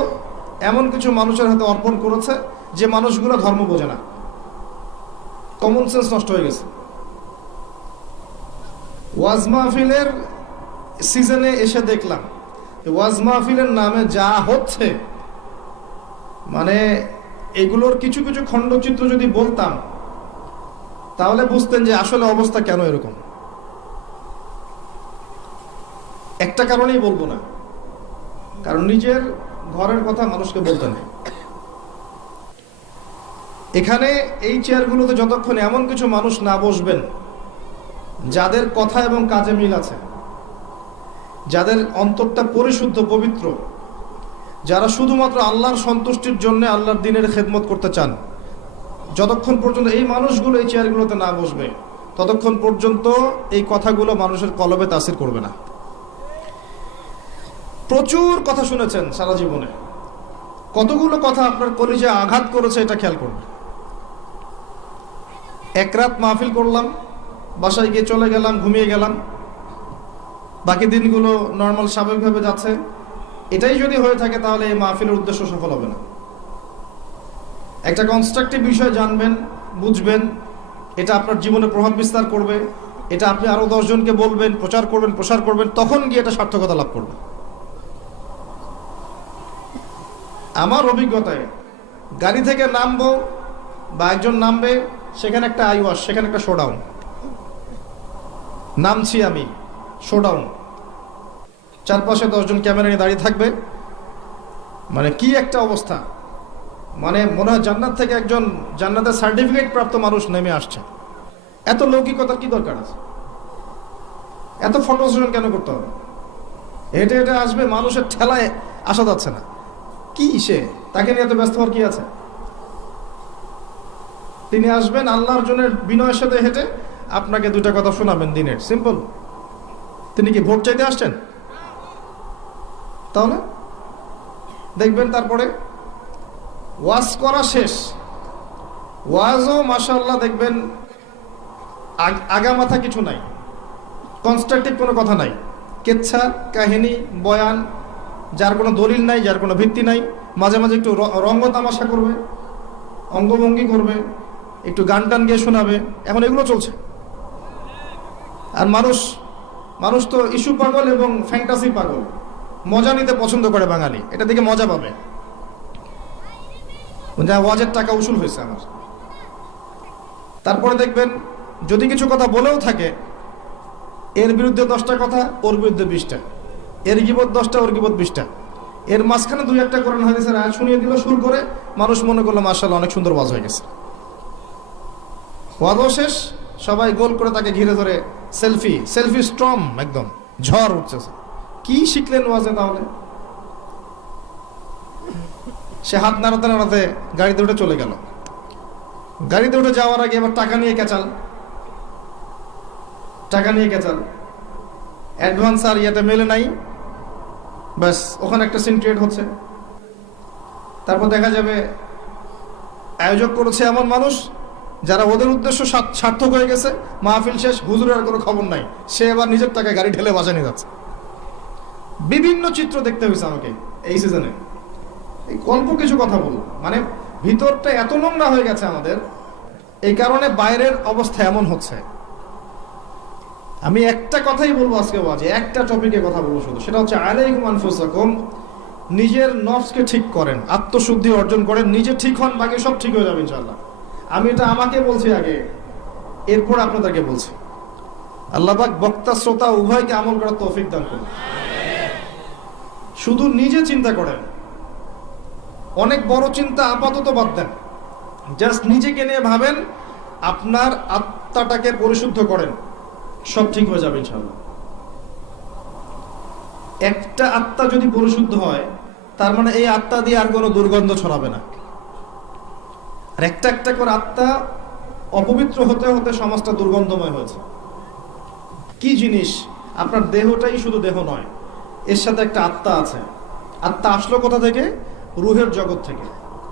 এমন কিছু মানুষের হাতে অর্পণ করেছে যে মানুষগুলো ধর্ম বোঝে না, কমন সেন্স নষ্ট হয়ে গেছে। ওয়াজ মাহফিলের সিজনে এসে দেখলাম ওয়াজ মাহফিলের নামে যা হচ্ছে, মানে এগুলোর কিছু কিছু খণ্ডচিত্র যদি বলতাম তাহলে বুঝতেন যে আসলে অবস্থা কেন এরকম। একটা কারণেই বলবো না, কারণ নিজের ঘরের কথা মানুষকে বলতে নেই। এখানে এই চেয়ারগুলোতে যতক্ষণ এমন কিছু মানুষ না বসবেন যাদের কথা এবং কাজে মিল আছে, যাদের অন্তরটা পরিশুদ্ধ পবিত্র, যারা শুধুমাত্র আল্লাহর সন্তুষ্টির জন্য আল্লাহর দ্বীনের খেদমত করতে চান, যতক্ষণ পর্যন্ত এই মানুষগুলো এই চেয়ারগুলোতে না বসবে ততক্ষণ পর্যন্ত এই কথাগুলো মানুষের কলবে তাসির করবে না। প্রচুর কথা শুনেছেন সারা জীবনে, কতগুলো কথা আপনার কলিজায় আঘাত করেছে এটা খেয়াল করবেন। এক রাত মাহফিল করলাম, বাসায় গিয়ে চলে গেলাম, ঘুমিয়ে গেলাম, বাকি দিনগুলো নর্মাল স্বাভাবিকভাবে যাচ্ছে। এটাই যদি হয়ে থাকে তাহলে এই মাহফিলের উদ্দেশ্য সফল হবে না। একটা কনস্ট্রাকটিভ বিষয় জানবেন, বুঝবেন, এটা আপনার জীবনে প্রভাব বিস্তার করবে, এটা আপনি আরো 10 জনকে বলবেন, প্রসার করবেন, তখন গিয়ে এটা সার্থকতা লাভ করবে। আমার অভিজ্ঞতায় গাড়ি থেকে নামবো বা একজন নামবে, সেখানে একটা আইওয়াশ, সেখানে একটা শোডাউন, নামছি আমি, শোডাউন, চারপাশে 10 জন ক্যামেরা নিয়ে দাঁড়িয়ে থাকবে, মানে কি একটা অবস্থা, মানে মনে হয় জান্নাত থেকে একজন জান্নাতের সার্টিফিকেট প্রাপ্ত মানুষ নেমে আসছে। এত লৌকিকতার কি দরকার আছে? এত ফটো সেশন কেন করতে হবে? হেঁটে হেঁটে আসবে, মানুষের ঠেলায় আসা যাচ্ছে না, কি সে, তাকে নিয়ে এত ব্যস্ত হওয়ার কি আছে? তিনি আসবেন আল্লাহর জন্য বিনয়ের সাথে হেঁটে আপনাকে 2টা কথা শোনাবেন দিনের, সিম্পল। তিনি কি ভোট চাইতে আসছেন? তাহলে দেখবেন তারপরে ওয়াজ করা শেষ, ওয়াজও মাশাআল্লাহ দেখবেন আগা মাথা কিছু নাই, কনস্ট্রাকটিভ কোনো কথা নাই, কেচ্ছা কাহিনী বয়ান, যার কোনো দলিল নাই, যার কোনো ভিত্তি নাই। মাঝে মাঝে একটু রঙ্গ তামাশা করবে, অঙ্গভঙ্গি করবে, একটু গান টান গিয়ে শোনাবে, এখন এগুলো চলছে। আর মানুষ তো ইস্যু পাগল এবং ফ্যান্টাসি পাগল, মজা নিতে পছন্দ করে বাঙালি, এটা থেকে মজা পাবে, যা ওয়াজের টাকা উসুল হয়েছে আমার। তারপরে দেখবেন যদি কিছু কথা বলেও থাকে, এর বিরুদ্ধে 10টা কথা, ওর বিরুদ্ধে 20টা, এর গীবত 10টা, ওর গীবত 20টা, এর মাঝখানে 2-1টা কোরআন হাদিসের আয়াত শুনিয়ে দিল সুর করে, মানুষ মনে করলো মাশাআল্লাহ অনেক সুন্দর ওয়াজ হয়ে গেছে। ওয়াজও শেষ, সবাই গোল করে তাকে ঘিরে ধরে সেলফি স্ট্রম, একদম ঝড় উঠছে। কি শিখলেন ওয়াজে তাহলে? সে হাত নাড়াতে নাড়াতে গাড়িতে উঠে চলে গেল। গাড়িতে উঠে যাওয়ার আগে আবার টাকা নিয়ে কেচাল, অ্যাডভান্স আর ইয়েতে মেলে নাই, ব্যাস ওখানে একটা সিন ক্রিয়েট হচ্ছে। তারপর দেখা যাবে আয়োজক করেছে এমন মানুষ যারা ওদের উদ্দেশ্য সার্থক হয়ে গেছে, মাহফিল শেষ, হুজুরের আর কোনো খবর নাই, সে এবার নিজের টাকায় গাড়ি ঢেলে বাজায় নিয়ে যাচ্ছে। বিভিন্ন চিত্র দেখতে হয়েছে আমাকে এই সিজনে। এই অল্প কিছু কথা বলবো, মানে ভিতরটা এত নোংরা হয়ে গেছে আমাদের, এই কারণে বাইরের অবস্থা এমন হচ্ছে। আমি একটা কথাই বলবো আজকে ওয়াজে, একটা টপিকে কথা বলবো শুধু, সেটা হচ্ছে আলাইকুম আনফুসাকুম, নিজের নফসকে ঠিক করেন, আত্মশুদ্ধি অর্জন করেন, নিজে ঠিক হন, বাকি সব ঠিক হয়ে যাবে ইনশাআল্লাহ। আমি এটা আমাকে বলছি আগে, এরপর আপনাদেরকে বলছি। আল্লাহ পাক বক্তা শ্রোতা উভয়কে আমল করার তৌফিক দান করুন। শুধু নিজে চিন্তা করেন, অনেক বড় চিন্তা আপাতত বাদ দেন, জাস্ট নিজেকে নিয়ে ভাবেন, আপনার আত্মাটাকে পরিশুদ্ধ করেন, সব ঠিক হয়ে যাবে ইনশাআল্লাহ। একটা আত্মা যদি পরিশুদ্ধ হয়, তার মানে এই আত্মা দিয়ে আর কোনো দুর্গন্ধ ছড়াবে না। আর একটা একটা করে আত্মা অপবিত্র হতে হতে সমাজটা দুর্গন্ধময় হয়েছে। কি জিনিস? আপনার দেহটাই শুধু দেহ নয়, এর সাথে একটা আত্মা আছে। আত্মা আসলো কোথা থেকে? রুহের জগৎ থেকে।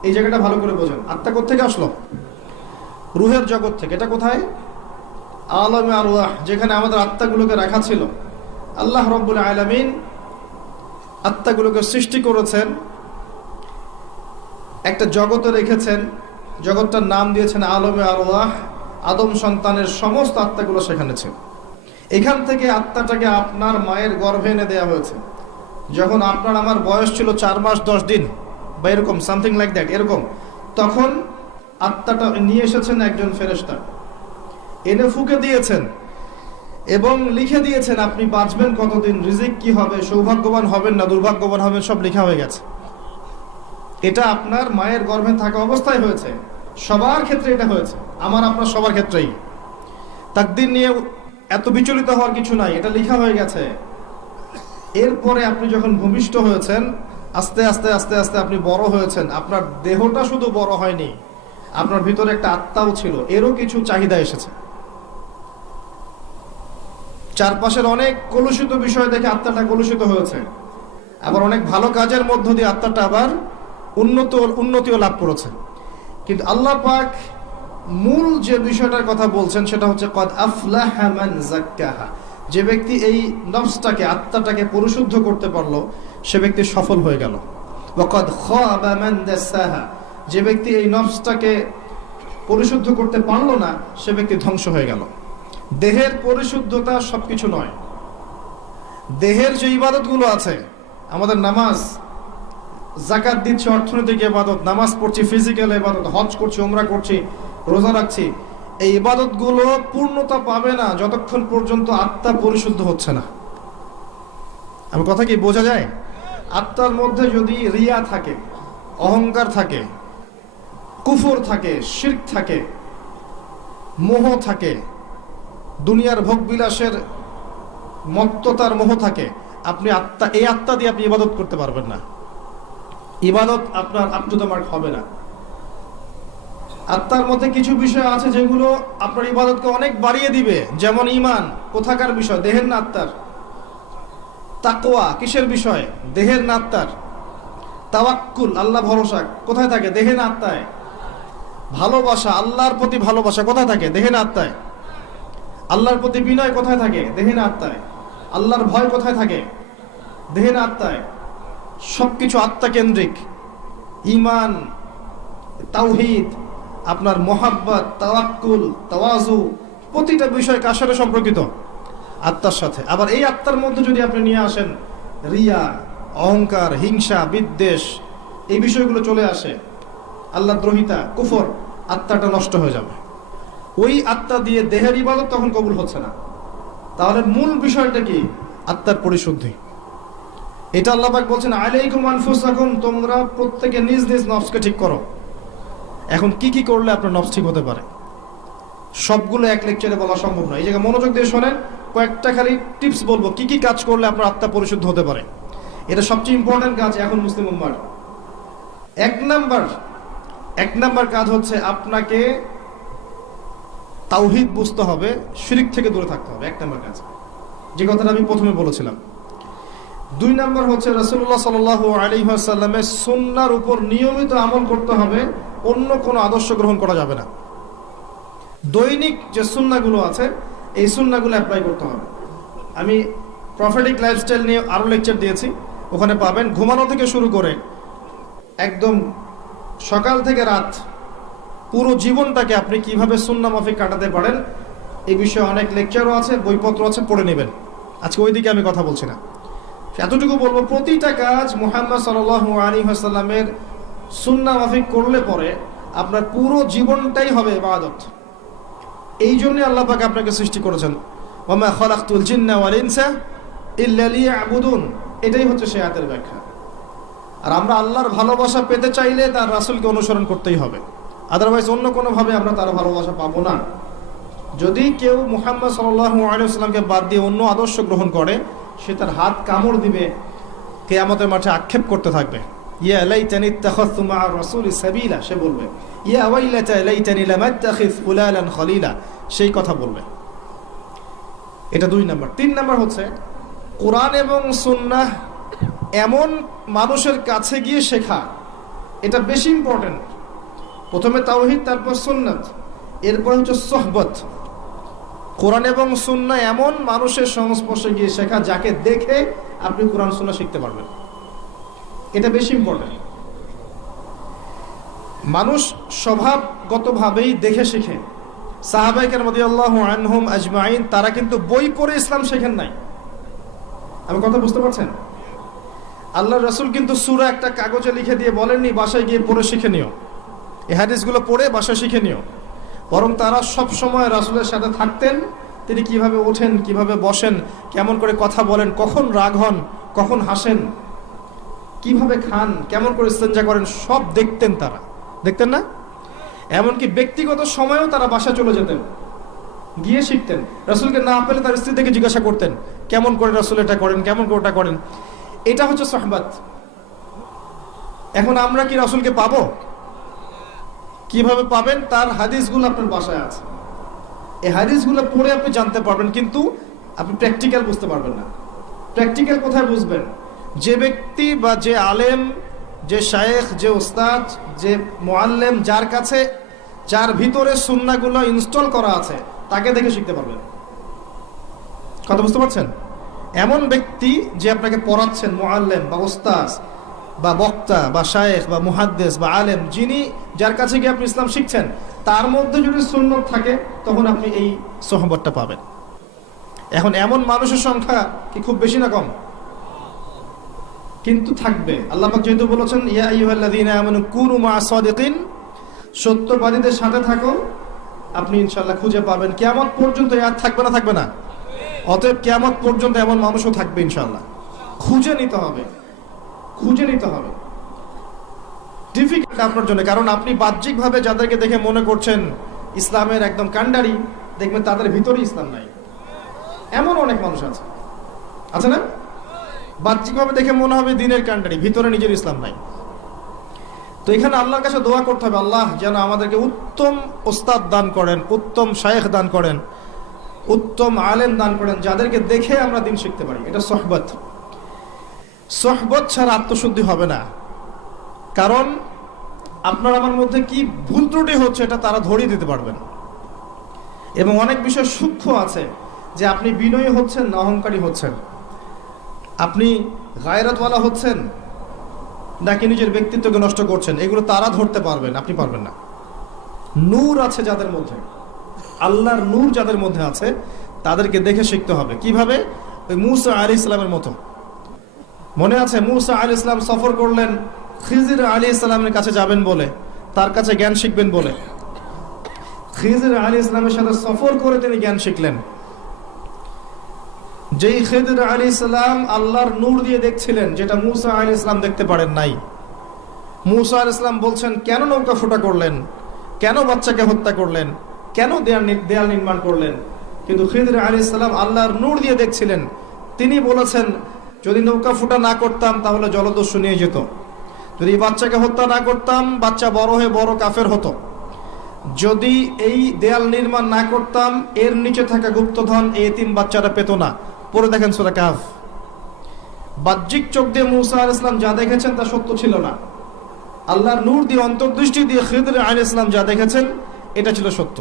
এই জায়গাটা ভালো করে বোঝেন, আত্মা কোত্থেকে আসলো? রুহের জগৎ থেকে। এটা কোথায়? আলামে আরওয়াহ, যেখানে আমাদের আত্মাগুলোকে রাখা ছিল। আল্লাহ রাব্বুল আলামিন আত্মাগুলোকে সৃষ্টি করেছেন, একটা জগতে রেখেছেন, জগৎটার নাম দিয়েছেন আলামে আরওয়াহ। আদম সন্তানের সমস্ত আত্মাগুলো সেখানে ছিল। এখান থেকে আত্মাটাকে আপনার মায়ের গর্ভে এনে দেওয়া হয়েছে। যখন আপনার আমার বয়স ছিল 4 মাস 10 দিন বা এরকম সামথিং লাইক দ্যাট, এরকম, তখন আত্মাটা নিয়ে এসেছেন একজন ফেরেশতা, এনে ফুঁকে দিয়েছেন এবং লিখে দিয়েছেন আপনি বাঁচবেন কতদিন, রিজিক কি হবে, সৌভাগ্যবান হবেন না দুর্ভাগ্যবান হবেন, সব লেখা হয়ে গেছে। এটা আপনার মায়ের গর্ভে থাকা অবস্থায় হয়েছে। সবার ক্ষেত্রে এটা হয়েছে, আমার আপনার সবার ক্ষেত্রেই। তাকদীর নিয়ে এত বিচলিত হওয়ার কিছু নাই, এটা লেখা হয়ে গেছে। এরপরে আপনি যখন ভূমিষ্ঠ হয়েছেন, আস্তে আস্তে আস্তে আস্তে আপনি বড় হয়েছেন। আপনার দেহটা শুধু বড় হয়নি, আপনার ভিতরে একটা আত্মাও ছিল, এরও কিছু চাহিদা এসেছে। চারপাশের অনেক কলুষিত বিষয় দেখে আত্মাটা কলুষিত হয়েছে। আবার অনেক ভালো কাজের মধ্য দিয়ে আত্মাটা আবার উন্নতিও লাভ করেছে। কিন্তু আল্লাহ পাক মূল যে বিষয়টার কথা বলছেন সেটা হচ্ছে কদ আফলাহা মান যাক্কাহা। যে ব্যক্তি এই নফসটাকে, আত্মাটাকে পরিশুদ্ধ করতে পারলো, সে ব্যক্তি সফল হয়ে গেল। ওয়া কদ খাবা মান দাসাহা। যে ব্যক্তি এই নফসটাকে পরিশুদ্ধ করতে পারলো না, সে ব্যক্তি ধ্বংস হয়ে গেল। দেহের পরিশুদ্ধতা সবকিছু নয়। দেহের যে ইবাদতগুলো আছে, আমাদের নামাজ, যাকাত দিচ্ছি, অর্থনৈতিক ইবাদত, নামাজ পড়ছি, ফিজিক্যাল ইবাদত, হজ করছি, উমরা করছি, রোজা রাখছি, এই ইবাদতগুলো পূর্ণতা পাবে না যতক্ষণ পর্যন্ত আত্মা পরিশুদ্ধ হচ্ছে না। আমার কথা কি বোঝা যায়? আত্মার মধ্যে যদি রিয়া থাকে, অহংকার থাকে, কুফর থাকে, শিরক থাকে, মোহ থাকে, দুনিয়ার ভোগবিলাসের মত্ততার মোহ থাকে, আপনি এই আত্মা দিয়ে আপনি ইবাদত করতে পারবেন না। ইবাদত আপনার আপ টু দ্য মার্ক হবে না। আত্মার মধ্যে কিছু বিষয় আছে যেগুলো আপনার ইবাদতকে অনেক বাড়িয়ে দিবে। যেমন ঈমান, কোথাকার বিষয়? দেহের না আত্মার? তাকওয়া কিসের বিষয়? দেহের না আত্মার? তাওয়াক্কুল, আল্লাহ ভরসা কোথায় থাকে? দেহে না আত্মায়? ভালোবাসা, আল্লাহর প্রতি ভালোবাসা কোথায় থাকে? দেহে না আত্মায়? আল্লাহর প্রতি বিনয় কোথায় থাকে? দেহে না আত্মায়? আল্লাহর ভয় কোথায় থাকে? দেহে না আত্মায়? সবকিছু আত্মাকেন্দ্রিক। ঈমান, তাওহীদ, আপনার মোহাব্বত, তাওয়াক্কুল, তাওয়াজু, প্রতিটা বিষয় কার সাথে সম্পর্কিত? আত্মার সাথে। আবার এই আত্মার মধ্যে যদি আপনি নিয়ে আসেন রিয়া, অহংকার, হিংসা, বিদ্বেষ, এই বিষয়গুলো চলে আসে, আল্লাহ দ্রোহিতা, কুফর, আত্মাটা নষ্ট হয়ে যাবে। ওই আত্মা দিয়ে দেহের ইবাদত তখন কবুল হচ্ছে না। তাহলে মূল বিষয়টা কি? আত্মার পরিশুদ্ধি। এটা আল্লাহ পাক বলছেন আলাইকুম আনফুসাকুম, তোমরা প্রত্যেকে নিজ নিজ নফসকে ঠিক করো। এখন কি কি করলে আপনার নফস ঠিক হতে পারে, সবগুলো এক লেকচারে বলা সম্ভব নয়। এই জায়গায় মনোযোগ দিয়ে শোনেন, কয়েকটা খালি টিপস বলবো কি কি কাজ করলে আপনার আত্মা পরিশুদ্ধ হতে পারে। এটা সবচেয়ে ইম্পর্টেন্ট কাজ এখন মুসলিম উম্মার। এক নাম্বার কাজ হচ্ছে আপনাকে তাওহীদ বুঝতে হবে, শিরক থেকে দূরে থাকতে হবে। এক নাম্বার কাজ, যে কথাটা আমি প্রথমে বলেছিলাম। 2 নাম্বার হচ্ছে রাসূলুল্লাহ সাল্লাল্লাহু আলাইহি ওয়াসাল্লামের সুন্নাহর উপর নিয়মিত আমল করতে হবে, অন্য কোনো আদর্শ গ্রহণ করা যাবে না। দৈনিক যে সুন্নাহগুলো আছে, এই সুন্নাহগুলো অ্যাপ্লাই করতে হবে। আমি প্রফেটিক লাইফস্টাইল নিয়ে আরও লেকচার দিয়েছি, ওখানে পাবেন। ঘুমানো থেকে শুরু করে একদম সকাল থেকে রাত, পুরো জীবনটাকে আপনি কিভাবে সুন্নাহ মাফিক কাটাতে পারেন, এই বিষয়ে অনেক লেকচারও আছে, বইপত্র আছে, পড়ে নেবেন। আজকে ওই দিকে আমি কথা বলছি না। এতটুকু বলবো, প্রতিটা কাজ মুহাম্মদ সাল্লাল্লাহু আলাইহি ওয়াসাল্লামের সুন্নাহ মাফিক করলে পরে আপনার পুরো জীবনটাই হবে ইবাদত। এই জন্য আল্লাহ পাক আপনাকে সৃষ্টি করেছেন। ওয়া মা খালাকতুল জিন্না ওয়াল ইনসা ইল্লা লিয়াবুদুন। এটাই হচ্ছে সে আয়াতের ব্যাখ্যা। আর আমরা আল্লাহর ভালোবাসা পেতে চাইলে তার রাসূলকে অনুসরণ করতেই হবে, আদারওয়াইজ অন্য কোনোভাবে আমরা তার ভালোবাসা পাবো না। যদি কেউ মুহাম্মদ সাল্লাল্লাহু আলাইহি ওয়াসাল্লামকে বাদ দিয়ে অন্য আদর্শ গ্রহণ করে, সে তার হাত কামড় দিবে, কিয়ামতের মাঠে আক্ষেপ করতে থাকবে, ইয়া লাইতানি ইত্তাখাযতু মা'আর রাসূলি সাবিলা, সে বলবে ইয়া ওয়াইলাতা লাইতানি লাম আত্তাখিয ফুলানান খলিলা, সেই কথা বলবে। এটা 2 নাম্বার। 3 নাম্বার হচ্ছে কোরআন এবং সুন্নাহ এমন মানুষের কাছে গিয়ে শেখা, এটা বেশি ইম্পর্টেন্ট। প্রথমে তাওহীদ, তারপর সুন্নাত, এরপর হচ্ছে সোহবত। কোরআন এবং সুন্নাহ এমন মানুষের সংস্পর্শে গিয়ে শেখা যাকে দেখে আপনি কোরআন সুন্নাহ শিখতে পারবেন, এটা বেশি ইম্পর্টেন্ট। মানুষ স্বভাবগতভাবেই দেখে শিখে। সাহাবায়ে কেরাম রাদিয়াল্লাহু আনহুম আজমাইন, তারা কিন্তু বই পড়ে ইসলাম শেখেন নাই। আমি কথা বুঝতে পারছেন? আল্লাহর রাসূল কিন্তু সূরা একটা কাগজে লিখে দিয়ে বলেননি বাসায় গিয়ে পড়ে শিখে নিও, এই হাদিসগুলো পড়ে বাসায় শিখে নিও। বরং তারা সব সময় রাসূলের সাথে থাকতেন, তিনি কিভাবে ওঠেন, কিভাবে বসেন, কেমন করে কথা বলেন, কখন রাগ হন, কখন হাসেন, কিভাবে খান, কেমন করে ইস্তেঞ্জা করেন, সব দেখতেন তারা, দেখতেন না? এমনকি ব্যক্তিগত সময়েও তারা বাসায় চলে যেতেন, গিয়ে শিখতেন। রাসূলকে না পেলে তার স্ত্রী থেকে জিজ্ঞাসা করতেন, কেমন করে রাসূল এটা করেন, কেমন করে ওটা করেন। এটা হচ্ছে সুহবাত। এখন আমরা কি রাসূলকে পাবো? কিভাবে পাবেন? তার হাদিসগুলো আপনার বাসায় আছে, এই হাদিসগুলো পড়ে আপনি জানতে পারবেন, কিন্তু আপনি প্র্যাকটিক্যাল বুঝতে পারবেন না। প্র্যাকটিক্যাল কোথায় বুঝবেন? যে ব্যক্তি বা যে আলেম, যে শায়েখ, যে ওস্তাদ, যে মুআল্লিম, যার কাছে, যার ভিতরে সুন্নাহগুলো ইনস্টল করা আছে, তাকে দেখে শিখতে পারবেন। কথা বুঝতে পারছেন? এমন ব্যক্তি যে আপনাকে পড়াচ্ছেন, মুআল্লিম বা ওস্তাদ বা বক্তা বা শায়েখ বা মুহাদ্দিস বা আলেম, যিনি, যার কাছে গিয়ে আপনি ইসলাম শিখছেন, তার মধ্যে যদি সুন্নাত থাকে তখন আপনি এই সোহবতটা পাবেন। এখন এমন মানুষের সংখ্যা কি খুব বেশি না কম? কিন্তু থাকবে। আল্লাহ পাক যেহেতু বলেছেন ইয়া আইয়ুহাল্লাযীনা আমানু কুনু মা'আস সাদিকিন, সত্যবাদীদের সাথে থাকো, আপনি ইনশাআল্লাহ খুঁজে পাবেন। কিয়ামত পর্যন্ত আর থাকবে না, থাকবে না? অতএব কিয়ামত পর্যন্ত এমন মানুষও থাকবে ইনশাআল্লাহ। খুঁজে নিতে হবে, খুঁজে নিতে হবে। ডিফিকাল্ট আপনার জন্য, কারণ আপনি বাহ্যিকভাবে যাদেরকে দেখে মনে করছেন ইসলামের একদম কাণ্ডারি, দেখবেন তাদের ভিতরে ইসলাম নাই। এমন অনেক মানুষ আছে, আছে না? বাহ্যিকভাবে দেখে মনে হবে দিনের কাণ্ডারি, ভিতরে নিজের ইসলাম নাই। তো এখানে আল্লাহর কাছে দোয়া করতে হবে, আল্লাহ যেন আমাদেরকে উত্তম ওস্তাদ দান করেন, উত্তম শায়েখ দান করেন, উত্তম আলেম দান করেন, যাদেরকে দেখে আমরা দিন শিখতে পারি। এটা সোহবত। সোহবত ছাড়া আত্মশুদ্ধি হবে না, কারণ আপনার আমার মধ্যে কি ভুল ত্রুটি হচ্ছে এটা তারা ধরিয়ে দিতে পারবেন। এবং অনেক বিষয় সূক্ষ্ম আছে, যে আপনি বিনয়ী হচ্ছেন না অহংকারী হচ্ছেন, আপনি গায়রাতওয়ালা হচ্ছেন নাকি নিজের ব্যক্তিত্বকে নষ্ট করছেন, এগুলো তারা ধরতে পারবেন, আপনি পারবেন না। নূর আছে যাদের মধ্যে, আল্লাহর নূর যাদের মধ্যে আছে, তাদেরকে দেখে শিখতে হবে। কিভাবে? ওই মূসা আলাইহিস সালামের মতো। মনে আছে মূসা আলাইহিস সালাম সফর করলেন খিজির আলাইহিস সালামের কাছে যাবেন বলে, তার কাছে জ্ঞান শিখবেন বলে। খিজির আলাইহিস সালামের সাথে সফর করে তিনি জ্ঞান শিখলেন। যেই খিজির আলাইহিস সালাম আল্লাহর নূর দিয়ে দেখছিলেন, যেটা মূসা আলাইহিস সালাম দেখতে পারেন নাই। মূসা আলাইহিস সালাম বলছেন, কেন নৌকা ফুটা করলেন, কেন বাচ্চাকে হত্যা করলেন, কেন দেয়াল নির্মাণ করলেন? কিন্তু খিজির আলাইহিস সালাম আল্লাহর নূর দিয়ে দেখছিলেন। তিনি বলেছেন, যদি নৌকা ফুটা না করতাম তাহলে জলদস্যু নিয়ে যেত, যদি বাচ্চাকে হত্যা না করতাম বাচ্চা বড় হয়ে বড় কাফের হতো, যদি এই দেয়াল নির্মাণ না করতাম এর নিচে থাকা গুপ্তধন এই এতিম বাচ্চারা পেত না। পরে দেখেন সূরা কাহফ। বাহ্যিক চোখ দিয়ে মূসা আলাইহিস সালাম যা দেখেছেন তা সত্য ছিল না, আল্লাহর নূর দিয়ে, অন্তর্দৃষ্টি দিয়ে খিজির আলাইহিস সালাম যা দেখেছেন এটা ছিল সত্য।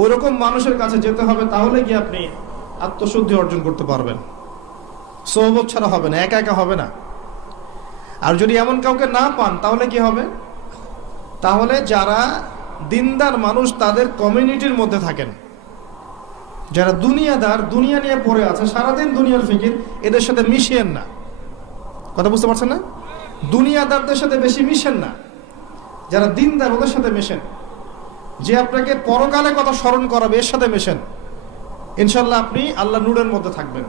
ওইরকম মানুষের কাছে যেতে হবে, তাহলে গিয়ে আপনি আত্মশুদ্ধি অর্জন করতে পারবেন। সোহবত ছাড়া হবে না, একা একা হবে না। আর যদি এমন কাউকে না পান তাহলে কি হবে? তাহলে যারা দিনদার মানুষ তাদের কমিউনিটির মধ্যে থাকেন, যারা দুনিয়াদার, দুনিয়া নিয়ে পড়ে আছে, সারাদিন দুনিয়ার ফিকির, এদের সাথে মিশিয়েন না। কথা বুঝতে পারছেন না? দুনিয়াদারদের সাথে বেশি মিশেন না, যারা দিনদার ওদের সাথে মেশেন। যে আপনাকে পরকালে কথা স্মরণ করাবে এর সাথে মেশেন, ইনশাল্লাহ আপনি আল্লাহ নূরের মধ্যে থাকবেন।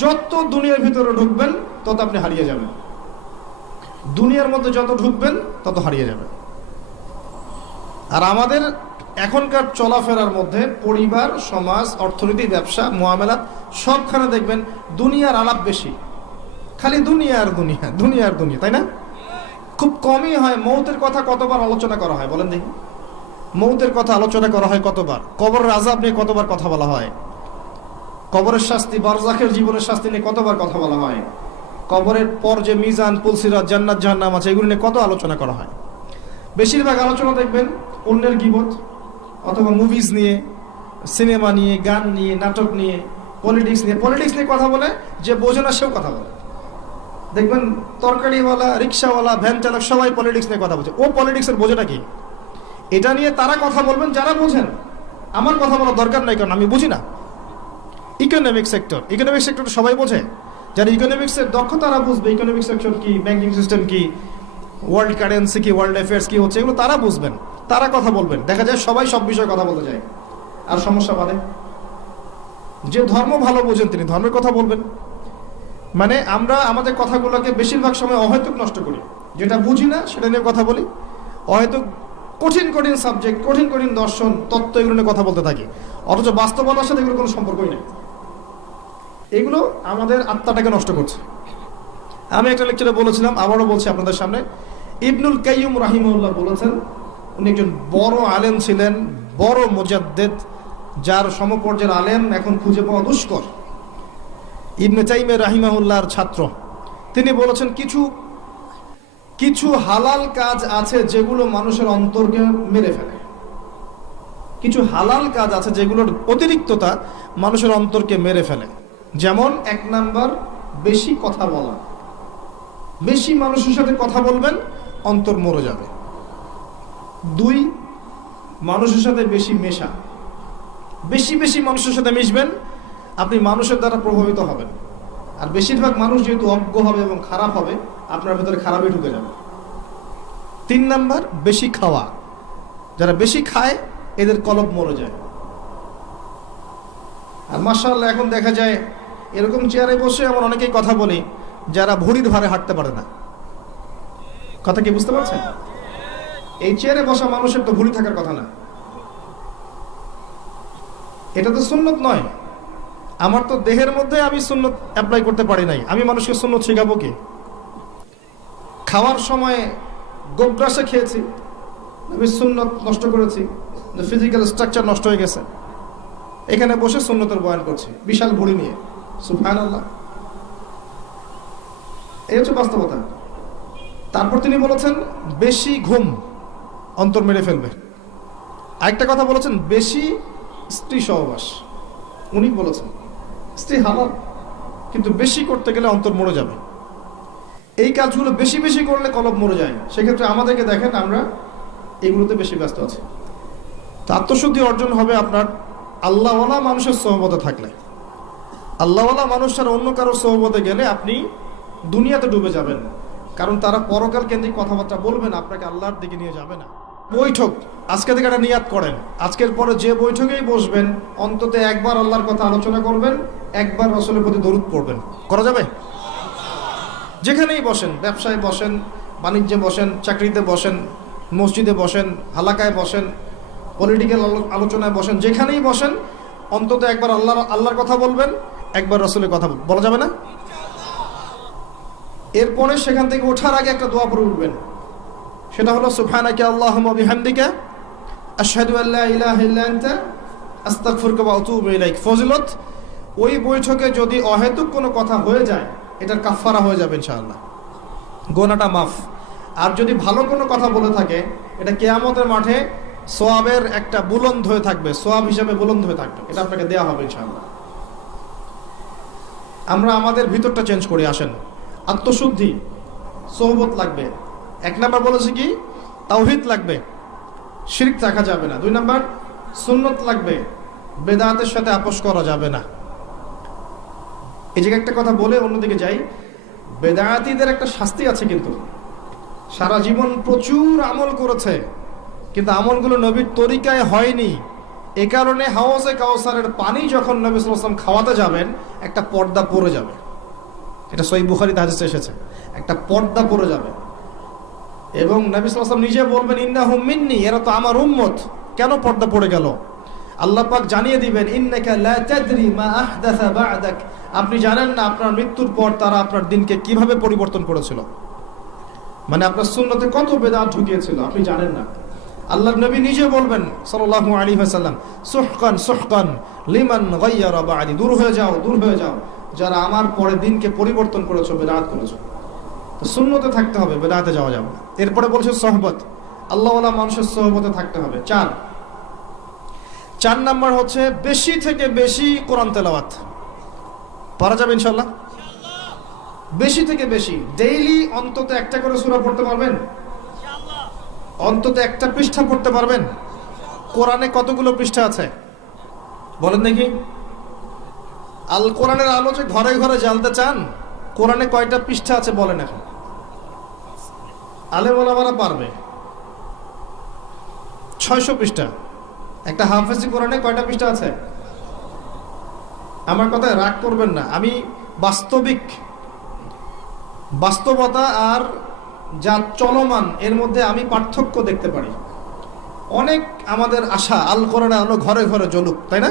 যত দুনিয়ার ভিতরে ঢুকবেন তত আপনি হারিয়ে যাবেন, দুনিয়ার মধ্যে যত ঢুকবেন তত হারিয়ে যাবেন। আর আমাদের এখনকার চলাফেরার মধ্যে পরিবার, সমাজ, অর্থনীতি, ব্যবসা, মুআমালাত সবখানে দেখবেন দুনিয়ার আলাপ বেশি, খালি দুনিয়া আর দুনিয়া, দুনিয়া আর দুনিয়া, তাই না? খুব কমই হয় মৌতের কথা কতবার আলোচনা করা হয় বলেন দেখি? মৌতের কথা আলোচনা করা হয় কতবার? কবরের আযাব নিয়ে কতবার কথা বলা হয়? কবরের শাস্তি, বারজাখের জীবনের শাস্তি নিয়ে কতবার কথা বলা হয়? কবরের পর যে মিজান, পুলসিরাত, জান্নাত জাহান্নাম আছে এগুলো নিয়ে কত আলোচনা করা হয়? বেশিরভাগ আলোচনা দেখবেন অন্যের গীবত অথবা মুভিজ নিয়ে, সিনেমা নিয়ে, গান নিয়ে, নাটক নিয়ে, পলিটিক্স নিয়ে। পলিটিক্স নিয়ে কথা বলে যে বোঝে না সেও কথা বলে। দেখবেন তরকারিওয়ালা, রিক্সাওয়ালা, ভ্যান চালক সবাই পলিটিক্স নিয়ে কথা বলছে। ও পলিটিক্সের বোঝেটা কি? এটা নিয়ে তারা কথা বলবেন যারা বোঝেন। আমার কথা বলার দরকার নাই, কারণ আমি বুঝি না। ইকোনমিক সেক্টর, ইকোনমিক সেক্টর সবাই বোঝে। যারা ইকোনমিক্সের দক্ষ তারা বুঝবে ইকোনমিক সেক্টর কি, ব্যাংকিং সিস্টেম কি, ওয়ার্ল্ড কারেন্সি কি, ওয়ার্ল্ড অ্যাফেয়ার্স কি হচ্ছে, এগুলো তারা বুঝবেন, তারা কথা বলবেন। দেখা যায় সবাই সব বিষয়ে কথা বলতে যায়। আর সমস্যা বাদে যে ধর্ম ভালো বোঝেন তিনি ধর্মের কথা বলবেন। মানে আমরা আমাদের কথাগুলোকে বেশিরভাগ সময় অহেতুক নষ্ট করি, যেটা বুঝি না সেটা নিয়ে কথা বলি। অহেতুক কঠিন কঠিন সাবজেক্ট, কঠিন কঠিন দর্শন, তত্ত্ব, এগুলো নিয়ে কথা বলতে থাকি, অথচ বাস্তবতার সাথে এগুলো কোনো সম্পর্কই নেই। এগুলো আমাদের আত্মাটাকে নষ্ট করছে। আমি একটা লেকচারে বলেছিলাম, আবারও বলছি আপনাদের সামনে, ইবনুল কাইয়ুম রাহিমাহুল্লাহ বলেছেন, উনি একজন বড় আলেম ছিলেন, বড় মুজাদ্দিদ, যার সমপর্যায়ের আলেম এখন খুঁজে পাওয়া দুষ্কর। ইবনে তাইমিয়া রাহিমাহুল্লাহর ছাত্র। তিনি বলেছেন কিছু কিছু হালাল কাজ আছে যেগুলো মানুষের অন্তরকে মেরে ফেলে। কিছু হালাল কাজ আছে যেগুলোর অতিরিক্ততা মানুষের অন্তরকে মেরে ফেলে। যেমন 1 নাম্বার, বেশি কথা বলা। বেশি মানুষের সাথে কথা বলবেন, অন্তর মরে যাবে। 2, মানুষের সাথে বেশি মেশা। বেশি বেশি মানুষের সাথে মিশবেন, আপনি মানুষের দ্বারা প্রভাবিত হবেন। আর বেশিরভাগ মানুষ যেহেতু অজ্ঞ হবে এবং খারাপ হবে, আপনার ভেতরে খারাপই ঢুকে যাবে। 3 নাম্বার, বেশি খাওয়া। যারা বেশি খায় এদের কলব মরে যায়। আর মাশাআল্লাহ এখন দেখা যায় এরকম চেয়ারে বসে এমন অনেকেই কথা বলি যারা ভুঁড়ির ভারে হাঁটতে পারে না। কথা কি বুঝতে পারছেন? এই চেয়ারে বসা মানুষের তো ভুঁড়ি থাকার কথা না। এটা তো সুন্নত নয়। আমার তো দেহের মধ্যে আমি সুন্নত অ্যাপ্লাই করতে পারি নাই, আমি মানুষকে সুন্নত শেখাবো কি? খাওয়ার সময় গোগ্রাসে খেয়েছি, আমি সুন্নত নষ্ট করেছি, ফিজিক্যাল স্ট্রাকচার নষ্ট হয়ে গেছে। এখানে বসে সুন্নতের বয়ান করছি বিশাল ভুঁড়ি নিয়ে। সুবহানাল্লাহ, এই হচ্ছে বাস্তবতা। তারপর তিনি বলেছেন বেশি ঘুম অন্তর মেরে ফেলবে। আরেকটা কথা বলেছেন বেশি স্ত্রী সহবাস। উনি বলেছেন স্ত্রী হালাল, কিন্তু বেশি করতে গেলে অন্তর মরে যাবে। এই কাজগুলো বেশি বেশি করলে কলব মরে যায়। সেক্ষেত্রে আমাদেরকে দেখেন আমরা এগুলোতে বেশি ব্যস্ত আছি। তো আত্মশুদ্ধি অর্জন হবে আপনার আল্লাহওয়ালা মানুষের সোহবতে থাকলে। আল্লাহওয়ালা মানুষ ছাড়া অন্য কারো সোহবতে গেলে আপনি দুনিয়াতে ডুবে যাবেন, কারণ তারা পরকাল কেন্দ্রিক কথাবার্তা বলবেন, আপনাকে আল্লাহর দিকে নিয়ে যাবে না। বৈঠক, আজকে থেকে একটা নিয়াত করেন, আজকের পরে যে বৈঠকেই বসবেন অন্তত একবার আল্লাহর কথা আলোচনা করবেন, একবার রাসূলের প্রতি দরুদ পড়বেন। করা যাবে? যেখানেই বসেন, ব্যবসায় বসেন, বাণিজ্যে বসেন, চাকরিতে বসেন, মসজিদে বসেন, হালাকায় বসেন, পলিটিক্যাল আলোচনায় বসেন, যেখানেই বসেন অন্তত একবার আল্লাহর কথা বলবেন, একবার রাসূলের কথা বলা যাবে না? এরপরে সেখান থেকে ওঠার আগে একটা দোয়া পড়ে উঠবেন, সেটা হলো সুবহানাকা আল্লাহুম্মা বিহামদিকা আশহাদু আল্লা ইলাহা ইল্লা আনতা আস্তাগফিরুকা ওয়া আতুবু ইলাইক। ফজিলত, ওই বৈঠকে যদি অহেতুক কোনো কথা হয়ে যায় এটার কাফারা হয়ে যাবে ইনশাআল্লাহ, গোনাটা মাফ। আর যদি ভালো কোনো কথা বলে থাকে এটা কিয়ামতের মাঠে সওয়াবের একটা বুলন্দ হয়ে থাকবে, সওয়াব হিসাবে বুলন্দ হয়ে থাকবে, এটা আপনাকে দেওয়া হবে ইনশাআল্লাহ। আমরা আমাদের ভিতরটা চেঞ্জ করে আসেন। আত্মশুদ্ধি, সোহবত লাগবে। 1 নাম্বার বলেছে কি? তাওহীদ লাগবে, শিরক রাখা যাবে না। 2 নাম্বার সুন্নত লাগবে, বেদাতের সাথে আপোষ করা যাবে না। এই জায়গায় একটা কথা বলে অন্যদিকে যাই, বেদাতীদের একটা শাস্তি আছে, কিন্তু সারা জীবন প্রচুর আমল করেছে কিন্তু আমলগুলো নবীর তরিকায় হয়নি, এই কারণে হাউজে কাউসারের পানি যখন নবী সাল্লাল্লাহু আলাইহি ওয়াসাল্লাম খাওয়াতে যাবেন, একটা পর্দা পড়ে যাবে। এটা সহিহ বুখারীতে হাদিসে এসেছে, একটা পর্দা পড়ে যাবে। এবং নবী সাল্লাল্লাহু আলাইহি ওয়াসাল্লাম নিজে বলবেন, ইন্নাহুম মিন্নি, এরা তো আমার উম্মত। কেন পর্দা পড়ে গেল? আল্লাহ পাক জানিয়ে দিবেন, ইন্নাকা লা তাদরি মা আহদাসা বা'দাক, আপনি জানেন না আপনার মৃত্যুর পর তারা আপনার দিনকে কিভাবে পরিবর্তন করেছিল, মানে আপনার সুন্নতে কত বেদাত ঢুকিয়েছিল আপনি জানেন না। আল্লাহর নবী নিজে বলবেন সাল্লাল্লাহু আলাইহি ওয়াসাল্লাম, সুহকান সুহকান লিমান গায়্যারা বা'দি, দূর হয়ে যাও, দূর হয়ে যাও যারা আমার পরে দিনকে পরিবর্তন করেছো, বেদাত করেছো। তো সুন্নতে থাকতে হবে, বেদাতে যাওয়া যাবে না। এরপরে বলছে সোহবত, আল্লাহওয়ালা মানুষের সোহবতে থাকতে হবে। চার নাম্বার হচ্ছে বেশি থেকে বেশি কোরআন তেলাওয়াত। পারা যাবে ইনশাআল্লাহ? বেশি থেকে বেশি ডেইলি অন্তত একটা করে সূরা পড়তে পারবেন? অন্তত একটা পৃষ্ঠা পড়তে পারবেন? কোরআনে কতগুলো পৃষ্ঠা আছে বলেন দেখি? আল কোরআনের আলো যে ঘরে ঘরে জ্বালতে চান, কোরআনে কয়টা পৃষ্ঠা আছে বলেন এখন? আলেম ওলামারা পারবে। 600 পৃষ্ঠা। একটা হাফেজি কোরআনে কয়টা পৃষ্ঠা আছে? আমার কথায় রাগ করবেন না, আমি বাস্তবতা আর যা চলমান এর মধ্যে আমি পার্থক্য দেখতে পারি। অনেক আমাদের আশা আল কোরআনে আলো ঘরে ঘরে জ্বলুক, তাই না?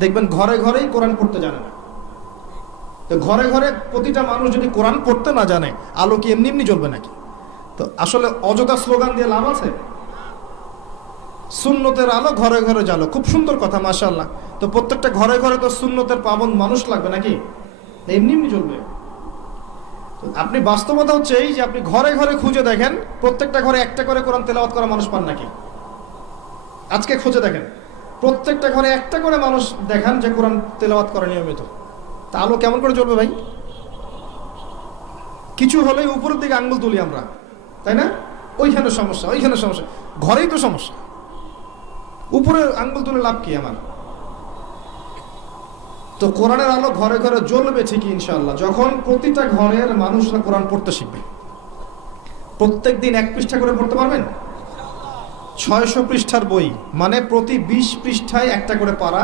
দেখবেন ঘরে ঘরেই কোরআন পড়তে জানে না। তো ঘরে ঘরে প্রতিটা মানুষ যদি কোরআন পড়তে না জানে, আলো কি এমনি এমনি জ্বলবে নাকি? তো আসলে অযথা স্লোগান দিয়ে লাভ আছে? সুন্নতের আলো ঘরে ঘরে জ্বালো, খুব সুন্দর কথা, মাশাআল্লাহ। তো প্রত্যেকটা ঘরে ঘরে তো সুন্নতের পাবন মানুষ লাগবে নাকি? এমনি এমনি জ্বলবে? আপনি বাস্তবতা হচ্ছে এই যে আপনি ঘরে ঘরে খুঁজে দেখেন, প্রত্যেকটা ঘরে একটা করে কোরআন তেলাওয়াত করা মানুষ পান নাকি? আজকে খুঁজে দেখেন, প্রত্যেকটা ঘরে একটা করে মানুষ দেখান যে কোরআন তেলাওয়াত করে নিয়মিত। তা আলো কেমন করে জ্বলবে ভাই? কিছু হলেই উপরের দিকে আঙ্গুল তুলি আমরা, তাই না? ওইখানে সমস্যা, ওইখানে সমস্যা, ঘরেই তো সমস্যা, উপরে আঙ্গুল তুলে লাভ কি আমার? তো কোরআনের আলো ঘরে ঘরে জ্বলবে ঠিকই ইনশাআল্লাহ, যখন প্রতিটা ঘরের মানুষরা কোরআন পড়তে শিখবে। প্রত্যেক দিন 1 পৃষ্ঠা করে পড়তে পারবেন? 600 পৃষ্ঠার বই, মানে প্রতি 20 পৃষ্ঠায় একটা করে পারা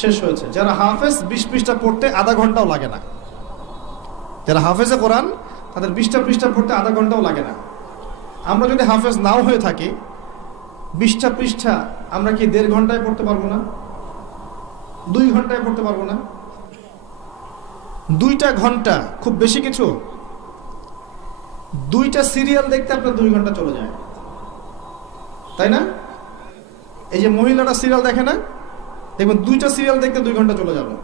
শেষ হয়েছে। যারা হাফেজ 20 পৃষ্ঠা পড়তে আধা ঘন্টাও লাগে না। যারা হাফেজে কোরআন তাদের 20টা পৃষ্ঠা পড়তে আধা ঘন্টাও লাগে না। আমরা যদি হাফেজ নাও হয়ে থাকি, 20টা পৃষ্ঠা আমরা কি 1.5 ঘন্টায় পড়তে পারবো না? 2 ঘন্টায় পড়তে পারবো না? 2টা ঘন্টা খুব বেশি কিছু? 2টা সিরিয়াল দেখতে আপনার 2 ঘন্টা চলে যায়, তাই না? এই যে মহিলারা সিরিয়াল দেখে না, দেখবেন 2টা সিরিয়াল দেখতে 2 ঘন্টা চলে যাবে।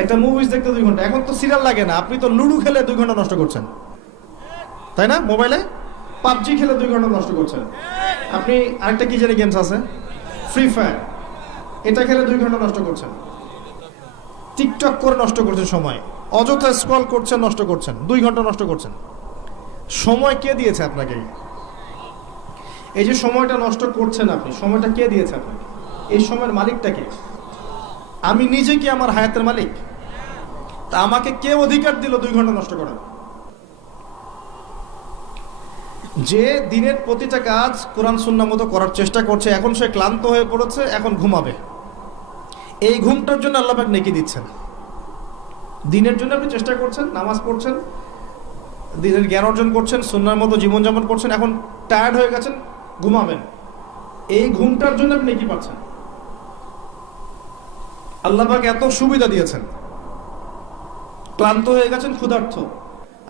একটা মুভিজ দেখতে 2 ঘন্টা। এখন তো সিরিয়াল লাগে না, আপনি তো লুডো খেলে 2 ঘন্টা নষ্ট করছেন, তাই না? মোবাইলে পাবজি খেলে 2 ঘন্টা নষ্ট করছেন। আপনি আরেকটা কি জানি গেমস আছে, ফ্রি ফায়ার, এটা খেলে 2 ঘন্টা নষ্ট করছেন। টিকটক করে নষ্ট করছেন সময়, অযথা স্ক্রল করছেন, নষ্ট করছেন, 2 ঘন্টা নষ্ট করছেন। সময় কে দিয়েছে আপনাকে? এই যে সময়টা নষ্ট করছেন আপনি, সময়টা কে দিয়েছে আপনাকে? এই সময়ের মালিকটা কে? আমি নিজে কি আমার হায়াতের মালিক? তা আমাকে কে অধিকার দিল 2 ঘন্টা নষ্ট করার? যে দিনের প্রতিটা কাজ কোরআন সুন্নাহ মতো করার চেষ্টা করছে, এখন সে ক্লান্ত হয়ে পড়েছে, এখন ঘুমাবে। এই ঘুমটার জন্য আল্লাহ পাক নেকি দিচ্ছেন। দিনের জন্য আপনি চেষ্টা করছেন, নামাজ পড়ছেন, দিনের জ্ঞান অর্জন করছেন, সুন্নাহর মতো জীবনযাপন করছেন, এখন টায়ার্ড হয়ে গেছেন, ঘুমাবেন। এই ঘুমটার জন্য আপনি নেকি পাচ্ছেন। আল্লাহ পাক এত সুবিধা দিয়েছেন। ক্লান্ত হয়ে গেছেন, ক্ষুধার্ত,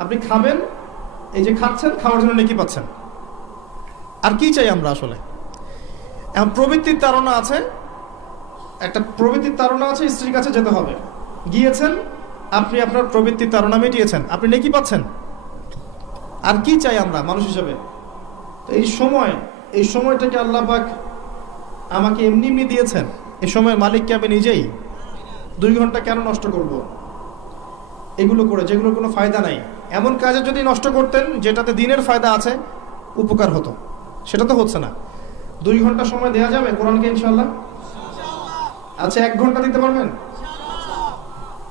আপনি খাবেন, এই যে খাচ্ছেন, খাওয়ার জন্য নেকি পাচ্ছেন। আর কি চাই আমরা আসলে? এখন প্রবৃত্তির তাড়না আছে, একটা প্রবৃত্তির তাড়না আছে, স্ত্রীর কাছে যেতে হবে, গিয়েছেন, আপনি আপনার প্রবৃত্তির তাড়না মিটিয়েছেন, আপনি নেকি পাচ্ছেন। আর কি চাই আমরা মানুষ হিসেবে? এই সময়টাকে আল্লাহ পাক আমাকে এমনি এমনি দিয়েছেন, এই সময়ের মালিককে আমি নিজেই। 2 ঘন্টা কেন নষ্ট করব এগুলো করে, যেগুলো কোনো ফায়দা নাই? এমন কাজে যদি নষ্ট করতেন যেটাতে দিনের ফায়দা আছে, উপকার হতো, সেটা তো হচ্ছে না। 2 ঘন্টা সময় দেওয়া যাবে কোরআনকে ইনশাআল্লাহ? আচ্ছা, 1 ঘন্টা দিতে পারবেন?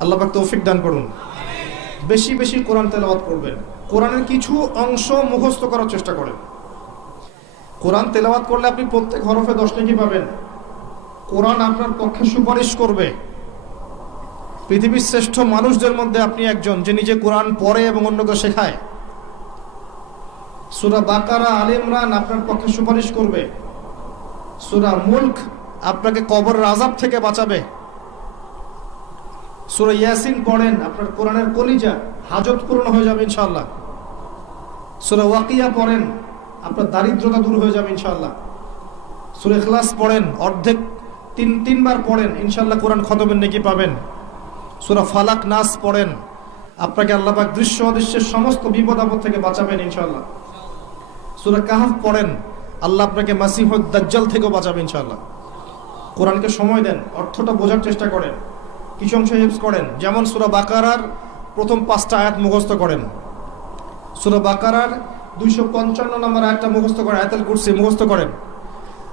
আল্লাহ পাক তৌফিক দান করুন। বেশি বেশি কোরআন তেলাওয়াত করবেন। কোরআনের কিছু অংশ মুখস্থ করার চেষ্টা করেন। কোরআন তেলাওয়াত করলে আপনি প্রত্যেক হরফে 10 নেকি পাবেন। কোরআন আপনার পক্ষে সুপারিশ করবে। পৃথিবীর শ্রেষ্ঠ মানুষদের মধ্যে আপনি একজন যে নিজে কোরআন পড়ে এবং অন্যকে শেখায়। সূরা বাকারা, আলে ইমরান আপনার পক্ষে সুপারিশ করবে। সূরা মুলক আপনাকে কবরের আযাব থেকে বাঁচাবে। সূরা ইয়াসিন পড়েন, আপনার কোরআনের কলিজা হাজত পূরণ হয়ে যাবে ইনশাআল্লাহ। সূরা ওয়াকিয়া পড়েন, আপনার দারিদ্রতা দূর হয়ে যাবে ইনশাআল্লাহ। সূরা ইখলাস পড়েন, অর্ধেক তিনবার পড়েন, ইনশাআল্লাহ কোরআন খতমের নেকি পাবেন। সূরা ফালাক, নাস পড়েন, আপনাকে আল্লাহ পাক দৃশ্য অদৃশ্যের সমস্ত বিপদ আপদ থেকে বাঁচাবেন ইনশাআল্লাহ। সূরা কাহফ পড়েন, আল্লাহ আপনাকে মাসিহুদ দাজ্জাল থেকেও বাঁচাবে ইনশাআল্লাহ। কোরআনকে সময় দেন, অর্থটা বোঝার চেষ্টা করেন, কিছু অংশ হিফজ করেন। যেমন সূরা বাকারার প্রথম 5টা আয়াত মুখস্থ করেন, সূরা বাকারার 255 নম্বর আয়াতটা মুখস্থ করেন, আয়াতুল কুরসি মুখস্থ করেন।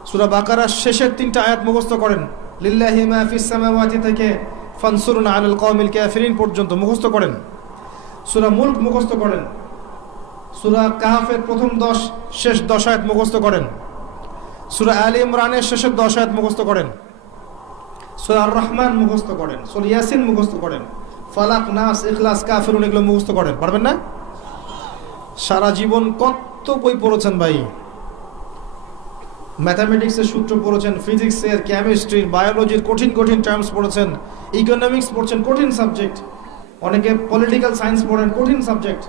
সূরা বাকারার শেষের 3টা আয়াত মুখস্থ করেন, লিল্লাহি মা ফিস সামাওয়াতি থেকে ফানসুরনা আলাল কওমিল কাফিরিন পর্যন্ত মুখস্থ করেন। সূরা মুলক মুখস্থ করেন। সূরা কাহফের প্রথম 10 শেষ 10 আয়াত মুখস্থ করেন। সূরা আলে ইমরানের শেষের 10 আয়াত মুখস্থ করেন। সূরা আর রহমান মুখস্থ করেন। সূরা ইয়াসিন মুখস্থ করেন। ফালাক, নাস, ইখলাস, কাফিরুন এগুলো মুখস্থ করেন। পারবেন না? সারা জীবন কত বই পড়েছেন ভাই, ম্যাথামেটিক্সের সূত্র পড়েছেন, ফিজিক্সের, কেমিস্ট্রির, বায়োলজির কঠিন কঠিন টার্মস পড়েছেন, ইকোনমিক্স পড়ছেন, কঠিন সাবজেক্ট। অনেকে পলিটিক্যাল সায়েন্স পড়েন, কঠিন সাবজেক্ট।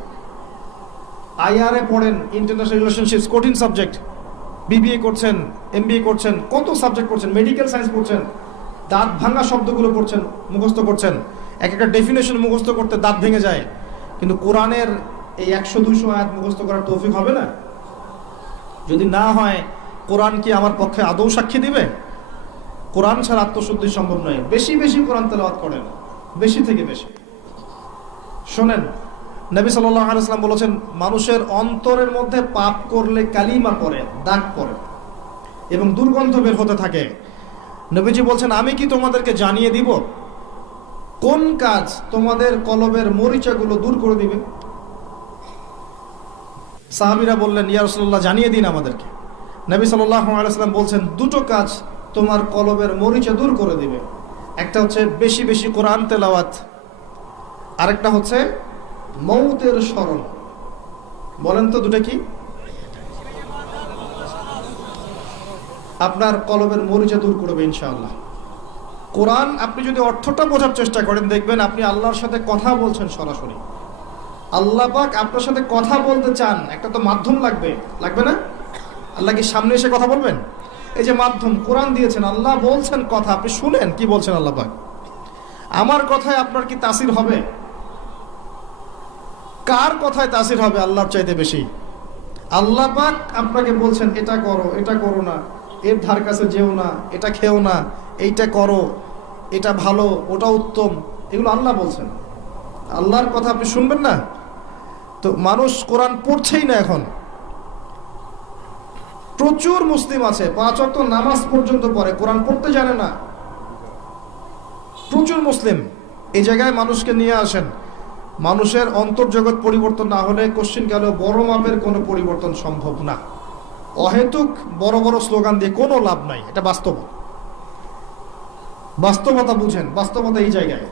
আইআরএ পড়েন, ইন্টারন্যাশনাল রিলেশনশিপস, কঠিন সাবজেক্ট। বিবিএ করছেন, এমবিএ করছেন, কত সাবজেক্ট পড়ছেন, মেডিকেল সায়েন্স পড়ছেন, দাঁত ভাঙা শব্দগুলো পড়ছেন, মুখস্থ করছেন। এক একটা ডেফিনেশন মুখস্থ করতে দাঁত ভেঙে যায়। কিন্তু কোরআনের এই 100-200 আয়াত মুখস্থ করার তৌফিক হবে না। যদি না হয়, কোরআন কি আমার পক্ষে আদৌ সাক্ষী দিবে? কোরআন ছাড়া আত্মশুদ্ধি সম্ভব নয়। বেশি বেশি কোরআন তেলাওয়াত করেন, বেশি থেকে বেশি। শোনেন, নবী সাল্লাল্লাহু আলাইহি ওয়াসাল্লাম বলেছেন, মানুষের অন্তরের মধ্যে পাপ করলে কালিমা পড়ে, দাগ পড়ে এবং দুর্গন্ধ বের হতে থাকে। নবীজি বলছেন, আমি কি তোমাদেরকে জানিয়ে দিব কোন কাজ তোমাদের কলবের মরিচাগুলো দূর করে দিবে? সাহাবীরা বললেন, ইয়া রাসূলুল্লাহ, জানিয়ে দিন আমাদেরকে। নবী সাল্লাল্লাহু আলাইহি ওয়াসাল্লাম বলছেন, দুটো কাজ তোমার কলবের মরিচা দূর করে দিবে। একটা হচ্ছে বেশি বেশি কোরআন তেলাওয়াত, আরেকটা হচ্ছে মৌতের স্মরণ। বলেন তো দুটো কি? আপনার কলবের মরিচা দূর করবে ইনশাআল্লাহ। কোরআন আপনি যদি অর্থটা বোঝার চেষ্টা করেন, দেখবেন আপনি আল্লাহর সাথে কথা বলছেন সরাসরি। আল্লাহ পাক আপনার সাথে কথা বলতে চান, একটা তো মাধ্যম লাগবে, লাগবে না? আল্লাহ কি সামনে এসে কথা বলবেন? এই যে মাধ্যম কোরআন দিয়েছেন, আল্লাহ বলছেন কথা, আপনি শুনেন কি বলছেন আল্লাহ পাক। আমার কথায় আপনার কি তাসির হবে? কার কথায় তাসির হবে আল্লাহর চাইতে বেশি? আল্লাহ পাক আপনাকে বলছেন, এটা করো, এটা করো না, এর ধার কাছে যেও না, এটা খেও না, এইটা করো, এটা ভালো, ওটা উত্তম, এগুলো আল্লাহ বলছেন। আল্লাহর কথা আপনি শুনবেন না? তো মানুষ কোরআন পড়ছেই না এখন। প্রচুর মুসলিম আছে 5 ওয়াক্ত নামাজ পর্যন্ত পড়ে, কোরআন পড়তে জানে না। প্রচুর মুসলিম। এই জায়গায় মানুষকে নিয়ে আসেন। মানুষের অন্তর্জগৎ পরিবর্তন না হলে কোশ্চিনকালেও বড় মাপের কোনো পরিবর্তন সম্ভব না। অহেতুক বড় বড় স্লোগান দিয়ে কোনো লাভ নাই। এটা বাস্তব, বাস্তবতা বুঝেন। বাস্তবতা এই জায়গায়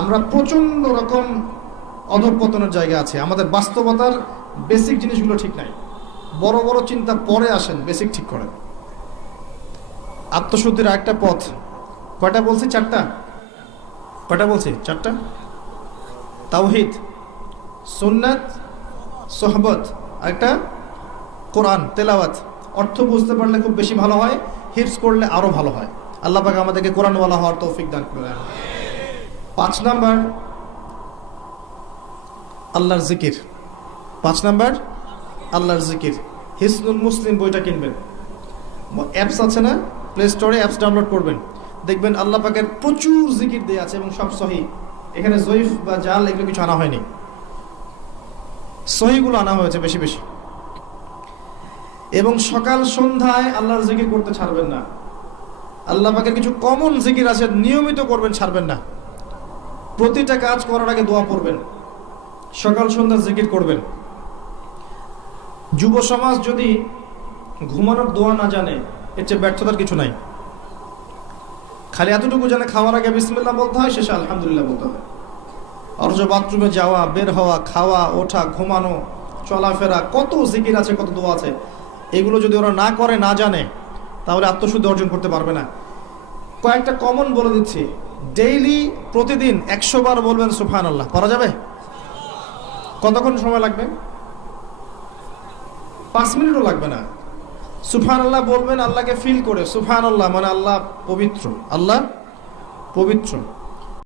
আমরা প্রচন্ড রকম অধঃপতনের জায়গা আছে। আমাদের বাস্তবতার বেসিক জিনিসগুলো ঠিক নাই। বড় বড় চিন্তা পরে আসেন, বেসিক ঠিক করেন। আত্মশুদ্ধির একটা পথ, কয়টা বলছি? 4টা। কয়টা বলছি? 4টা। তাওহীদ, সুন্নাত, সোহবত, একটা কোরআন তেলাওয়াত। অর্থ বুঝতে পারলে খুব বেশি ভালো হয়, হিফজ করলে আরো ভালো হয়। আল্লাহ পাক আমাদেরকে কোরআনওয়ালা হওয়ার তৌফিক দান করেন। 5 নাম্বার আল্লাহর জিকির। 5 নাম্বার আল্লাহর জিকির। হিসনুল মুসলিম বইটা কিনবেন, অ্যাপস আছে না, প্লে স্টোরে অ্যাপস ডাউনলোড করবেন, দেখবেন আল্লাহ পাকের প্রচুর জিকির দেয়া আছে এবং সব সহিহ। এখানে জয়ীফ বা জাল এগুলো কিছু আনা হয়নি, সহিহগুলো আনা হয়েছে বেশি বেশি। এবং সকাল সন্ধ্যায় আল্লাহর জিকির করতে ছাড়বেন না। আল্লাহ পাকের কিছু কমন জিকির আছে, নিয়মিত করবেন, ছাড়বেন না। প্রতিটা কাজ করার আগে দোয়া পড়বেন, সকাল সন্ধ্যা জিকির করবেন। যুব সমাজ যদি ঘুমানোর দোয়া না জানে, এর চেয়ে ব্যর্থতার কিছু নাই। খালি এতটুকু জানে খাওয়ার আগে বিসমিল্লাহ বলতে হয়, শেষে আলহামদুলিল্লাহ বলতে হয়। অথচ বাথরুমে যাওয়া, বের হওয়া, খাওয়া, ওঠা, ঘুমানো, চলাফেরা, কত জিকির আছে, কত দোয়া আছে, এগুলো যদি ওরা না করে, না জানে, তাহলে আত্মশুদ্ধি অর্জন করতে পারবে না। কয়েকটা কমন বলে দিচ্ছি। ডেইলি প্রতিদিন 100 বার বলবেন সুবহানাল্লাহ। পারা যাবে? কতক্ষণ সময় লাগবে? 5 মিনিটও লাগবে না। সুবহানাল্লাহ বলবেন আল্লাহকে ফিল করে। সুবহানাল্লাহ মানে আল্লাহ পবিত্র, আল্লাহ পবিত্র।